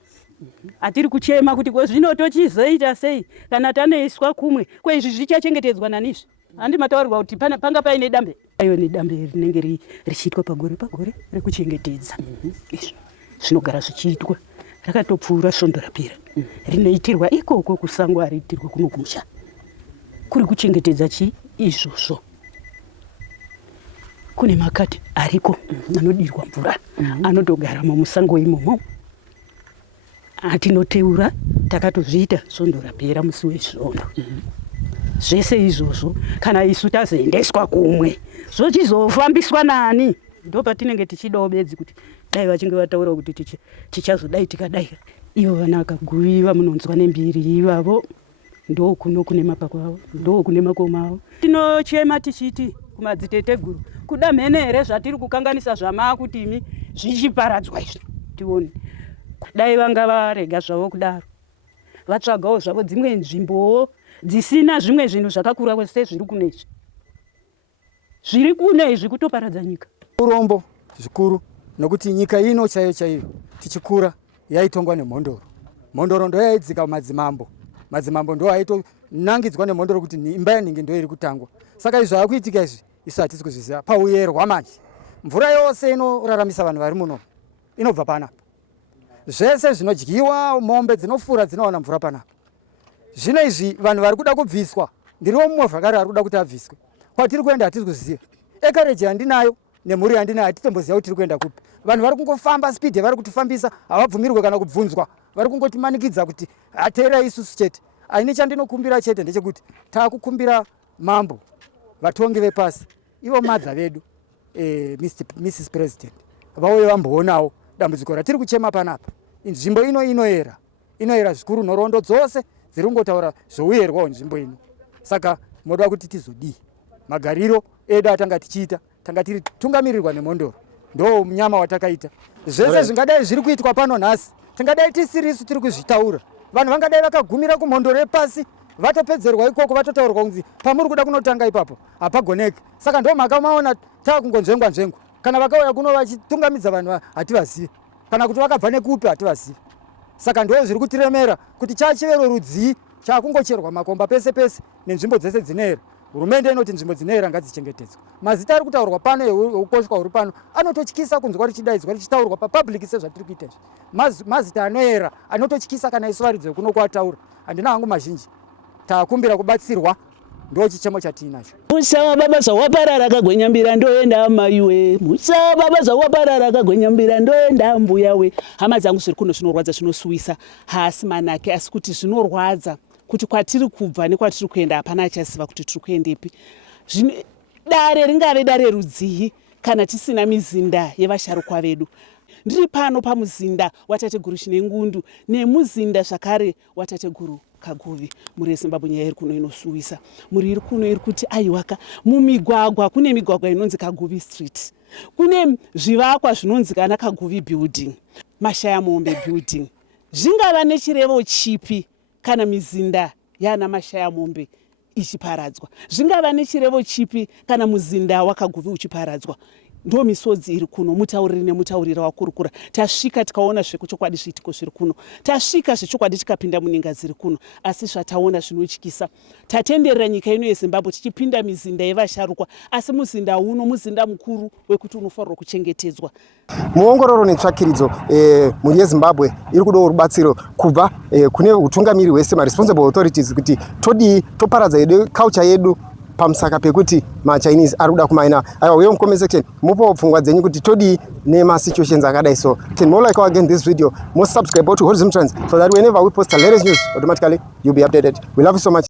Atiri kuchema kuti kwezvino tochizoita sei kana tanoiswa kumwe kwezvi zvichachengetedzwa nanizvi. Handi mataurirwa kuti panga paine dambe. Ayo ni dambe rinenge richiitwa pagore rekuchengetedza. Zvinogara zvichiitwa rakatopfuura svondo rapera. Rinoitirwa ikoko kusango hariitirwa kuno kumusha. Kuri kuchengetedza izvozvo. Kune makati ariko anodirwa mvura anotogara musango imomo. Atinoteura takatozviita svondo rapera musi wezvondo. Zvese izvozvo kana isu tazoendeswa kumwe zvochizofambiswa nani? Ndo patinenge tichidawo bedzi kuti dai vachinge vataura kuti tichazodai tikadai. Ivo vana vakaguviva munonzwa nembiri ivavo. Ndo kuno kune mapako avo, ndo kune makoma avo. Tinochema tichiti kumadziteteguru kuda mhenere zvatiri kukanganisa zvamakutimi zvichiparadzwa izvi tione. Dai vanga varega zvavo kudaro. Vatsvagawo zvavo dzimwe nzvimbowo dzisina zvimwe zvinhu zvakakura kwese zviri kunezvi. Zviri kunezvi kutoparadza nyika. Urombo zvikuru nokuti nyika ino chaiyo tichikura yaitongwa nemhondoro. Mhondoro ndo yaidzika madzimambo. Madzimambo ndo aitonangidzwa nemhondoro kuti imba yenhingi ndo iri kutangwa. Saka izvo akuitika izvi isu hatisi kuzviziva. Pauyerwa manje mvura yose inoraramisa vanhu vari muno inobva panapa. Zvese zvinodyiwa mombe dzinofura dzinowana mvura panapa. Zvino izvi vanhu vari kuda kubviswa ndiriwo mumwe zvakare ari kuda kuti abviswe. Kwatiri kuenda hatisi kuziva. Ekareji handinayo nemhuri handinayo hatitomboziva kuti tiri kuenda kupi. Vanhu vari kungofamba speed vari kutifambisa havabvumirwe kana kubvunzwa. Vari kungotimanikidza kuti ateerai isusu chete. Aine chandinokumbira chete ndechekuti taakukumbira mambo vatongi vepasi ivo madza vedu Mrs President vauye vamboonawo dambudziko ratiri kuchema panapa. Nzvimbo ino inoera zvikuru nhoroondo dzose dziri kungotaura zvouyerwawo nzvimbo ino. Saka moda kuti tizodii magariro edu atanga tichiita tanga tiri tungamirirwa nemhondoro. Ndo munyama watakaita. Zvese zvingadai zviri kuitwa pano nhasi tingadai tisirisu tiri kuzvitaura. Vanhu vangadai vakagumira kumhondoro yepasi vatopedzerwa ikoko vatotaurwa kunzi pamuri kuda kunotanga ipapo hapagoneki. Saka ndo mhaka maona taakungonzvengwa kana vakauya kuno vachitungamidza vanhu hativazivi kana kuti vakabva nekupi hativazivi. Saka ndo zviri kutiremera kuti chachivero rudzii chakungocherwa makomba pese nenzvimbo dzese dzinoera. Hurumende inoti nzvimbo dzinoera ngadzichengetedzwe. Mazita ari kutaurwa pano eukoshwa huri pano anototyisa kunzwa richidaidzwa richitaurwa papublic sezvatiri kuita izvi. Mazita anoera anototyisa kana isu varidzi kuno kwataura. Handina hangu mazhinji. Taakumbira kubatsirwa ndo chichemo chatinacho. Musa baba zawaparara kagwenyambira ndoenda amaiwe. Musa baba zawaparara kagwenyambira ndoenda mbuya we. Hama dzangu zviri kuno zvinorwadza zvinosuwisa hasi manake asi kuti zvinorwadza kuti kwatiri kubva nekwatiri kuenda hapana achaziva kuti tiri kuendepi. Dare ringave dare rudzii kana tisina mizinda yevasharukwa vedu. Ndiri pano pamuzinda watateguru Chinengundu nemuzinda zvakare watateguru Kaguvi. Muri Zimbabwe nyaya iri kuno inosuwisa. Muri iri kuno iri kuti aiwaka mumigwagwa kune migwagwa inonzi Kaguvi Street. Kune zvivakwa zvinonzi kana Kaguvi Building, Mashaya Mombe Building. Zvingava nechirevo chipi kana mizinda yana Mashaya Mombe ichiparadzwa. Zvingava nechirevo chipi kana muzinda wakaguvi uchiparadzwa, ndo misodzi iri kuno. Mutauriri nemutaurira wakurukura tasvika tikaona zvekuchokwadi zviitiko zviri kuno, tasvika zvechokwadi tikapinda muninga dziri kuno. Asi zvataona zvinotyisa, tatenderera nyika ino yeZimbabwe tichipinda mizinda yevasharukwa, asi muzinda uno muzinda mukuru wekuti unofanirwa kuchengetedzwa. Muongororo netsvakiridzo mhuri yeZimbabwe iri kudawo rubatsiro kubva kune utungamiri hwese, responsible authorities, kuti todii toparadza yedu culture yedu pamusaka pekuti maChinese ari kuda kumaina. Aiwa, wewe mcomment section mupo pfungwa dzenyu kuti todii nemasituations akadai. So can more like again this video, more subscribe to Horizon Trends so that whenever we post the latest news automatically you'll be updated. We love you so much.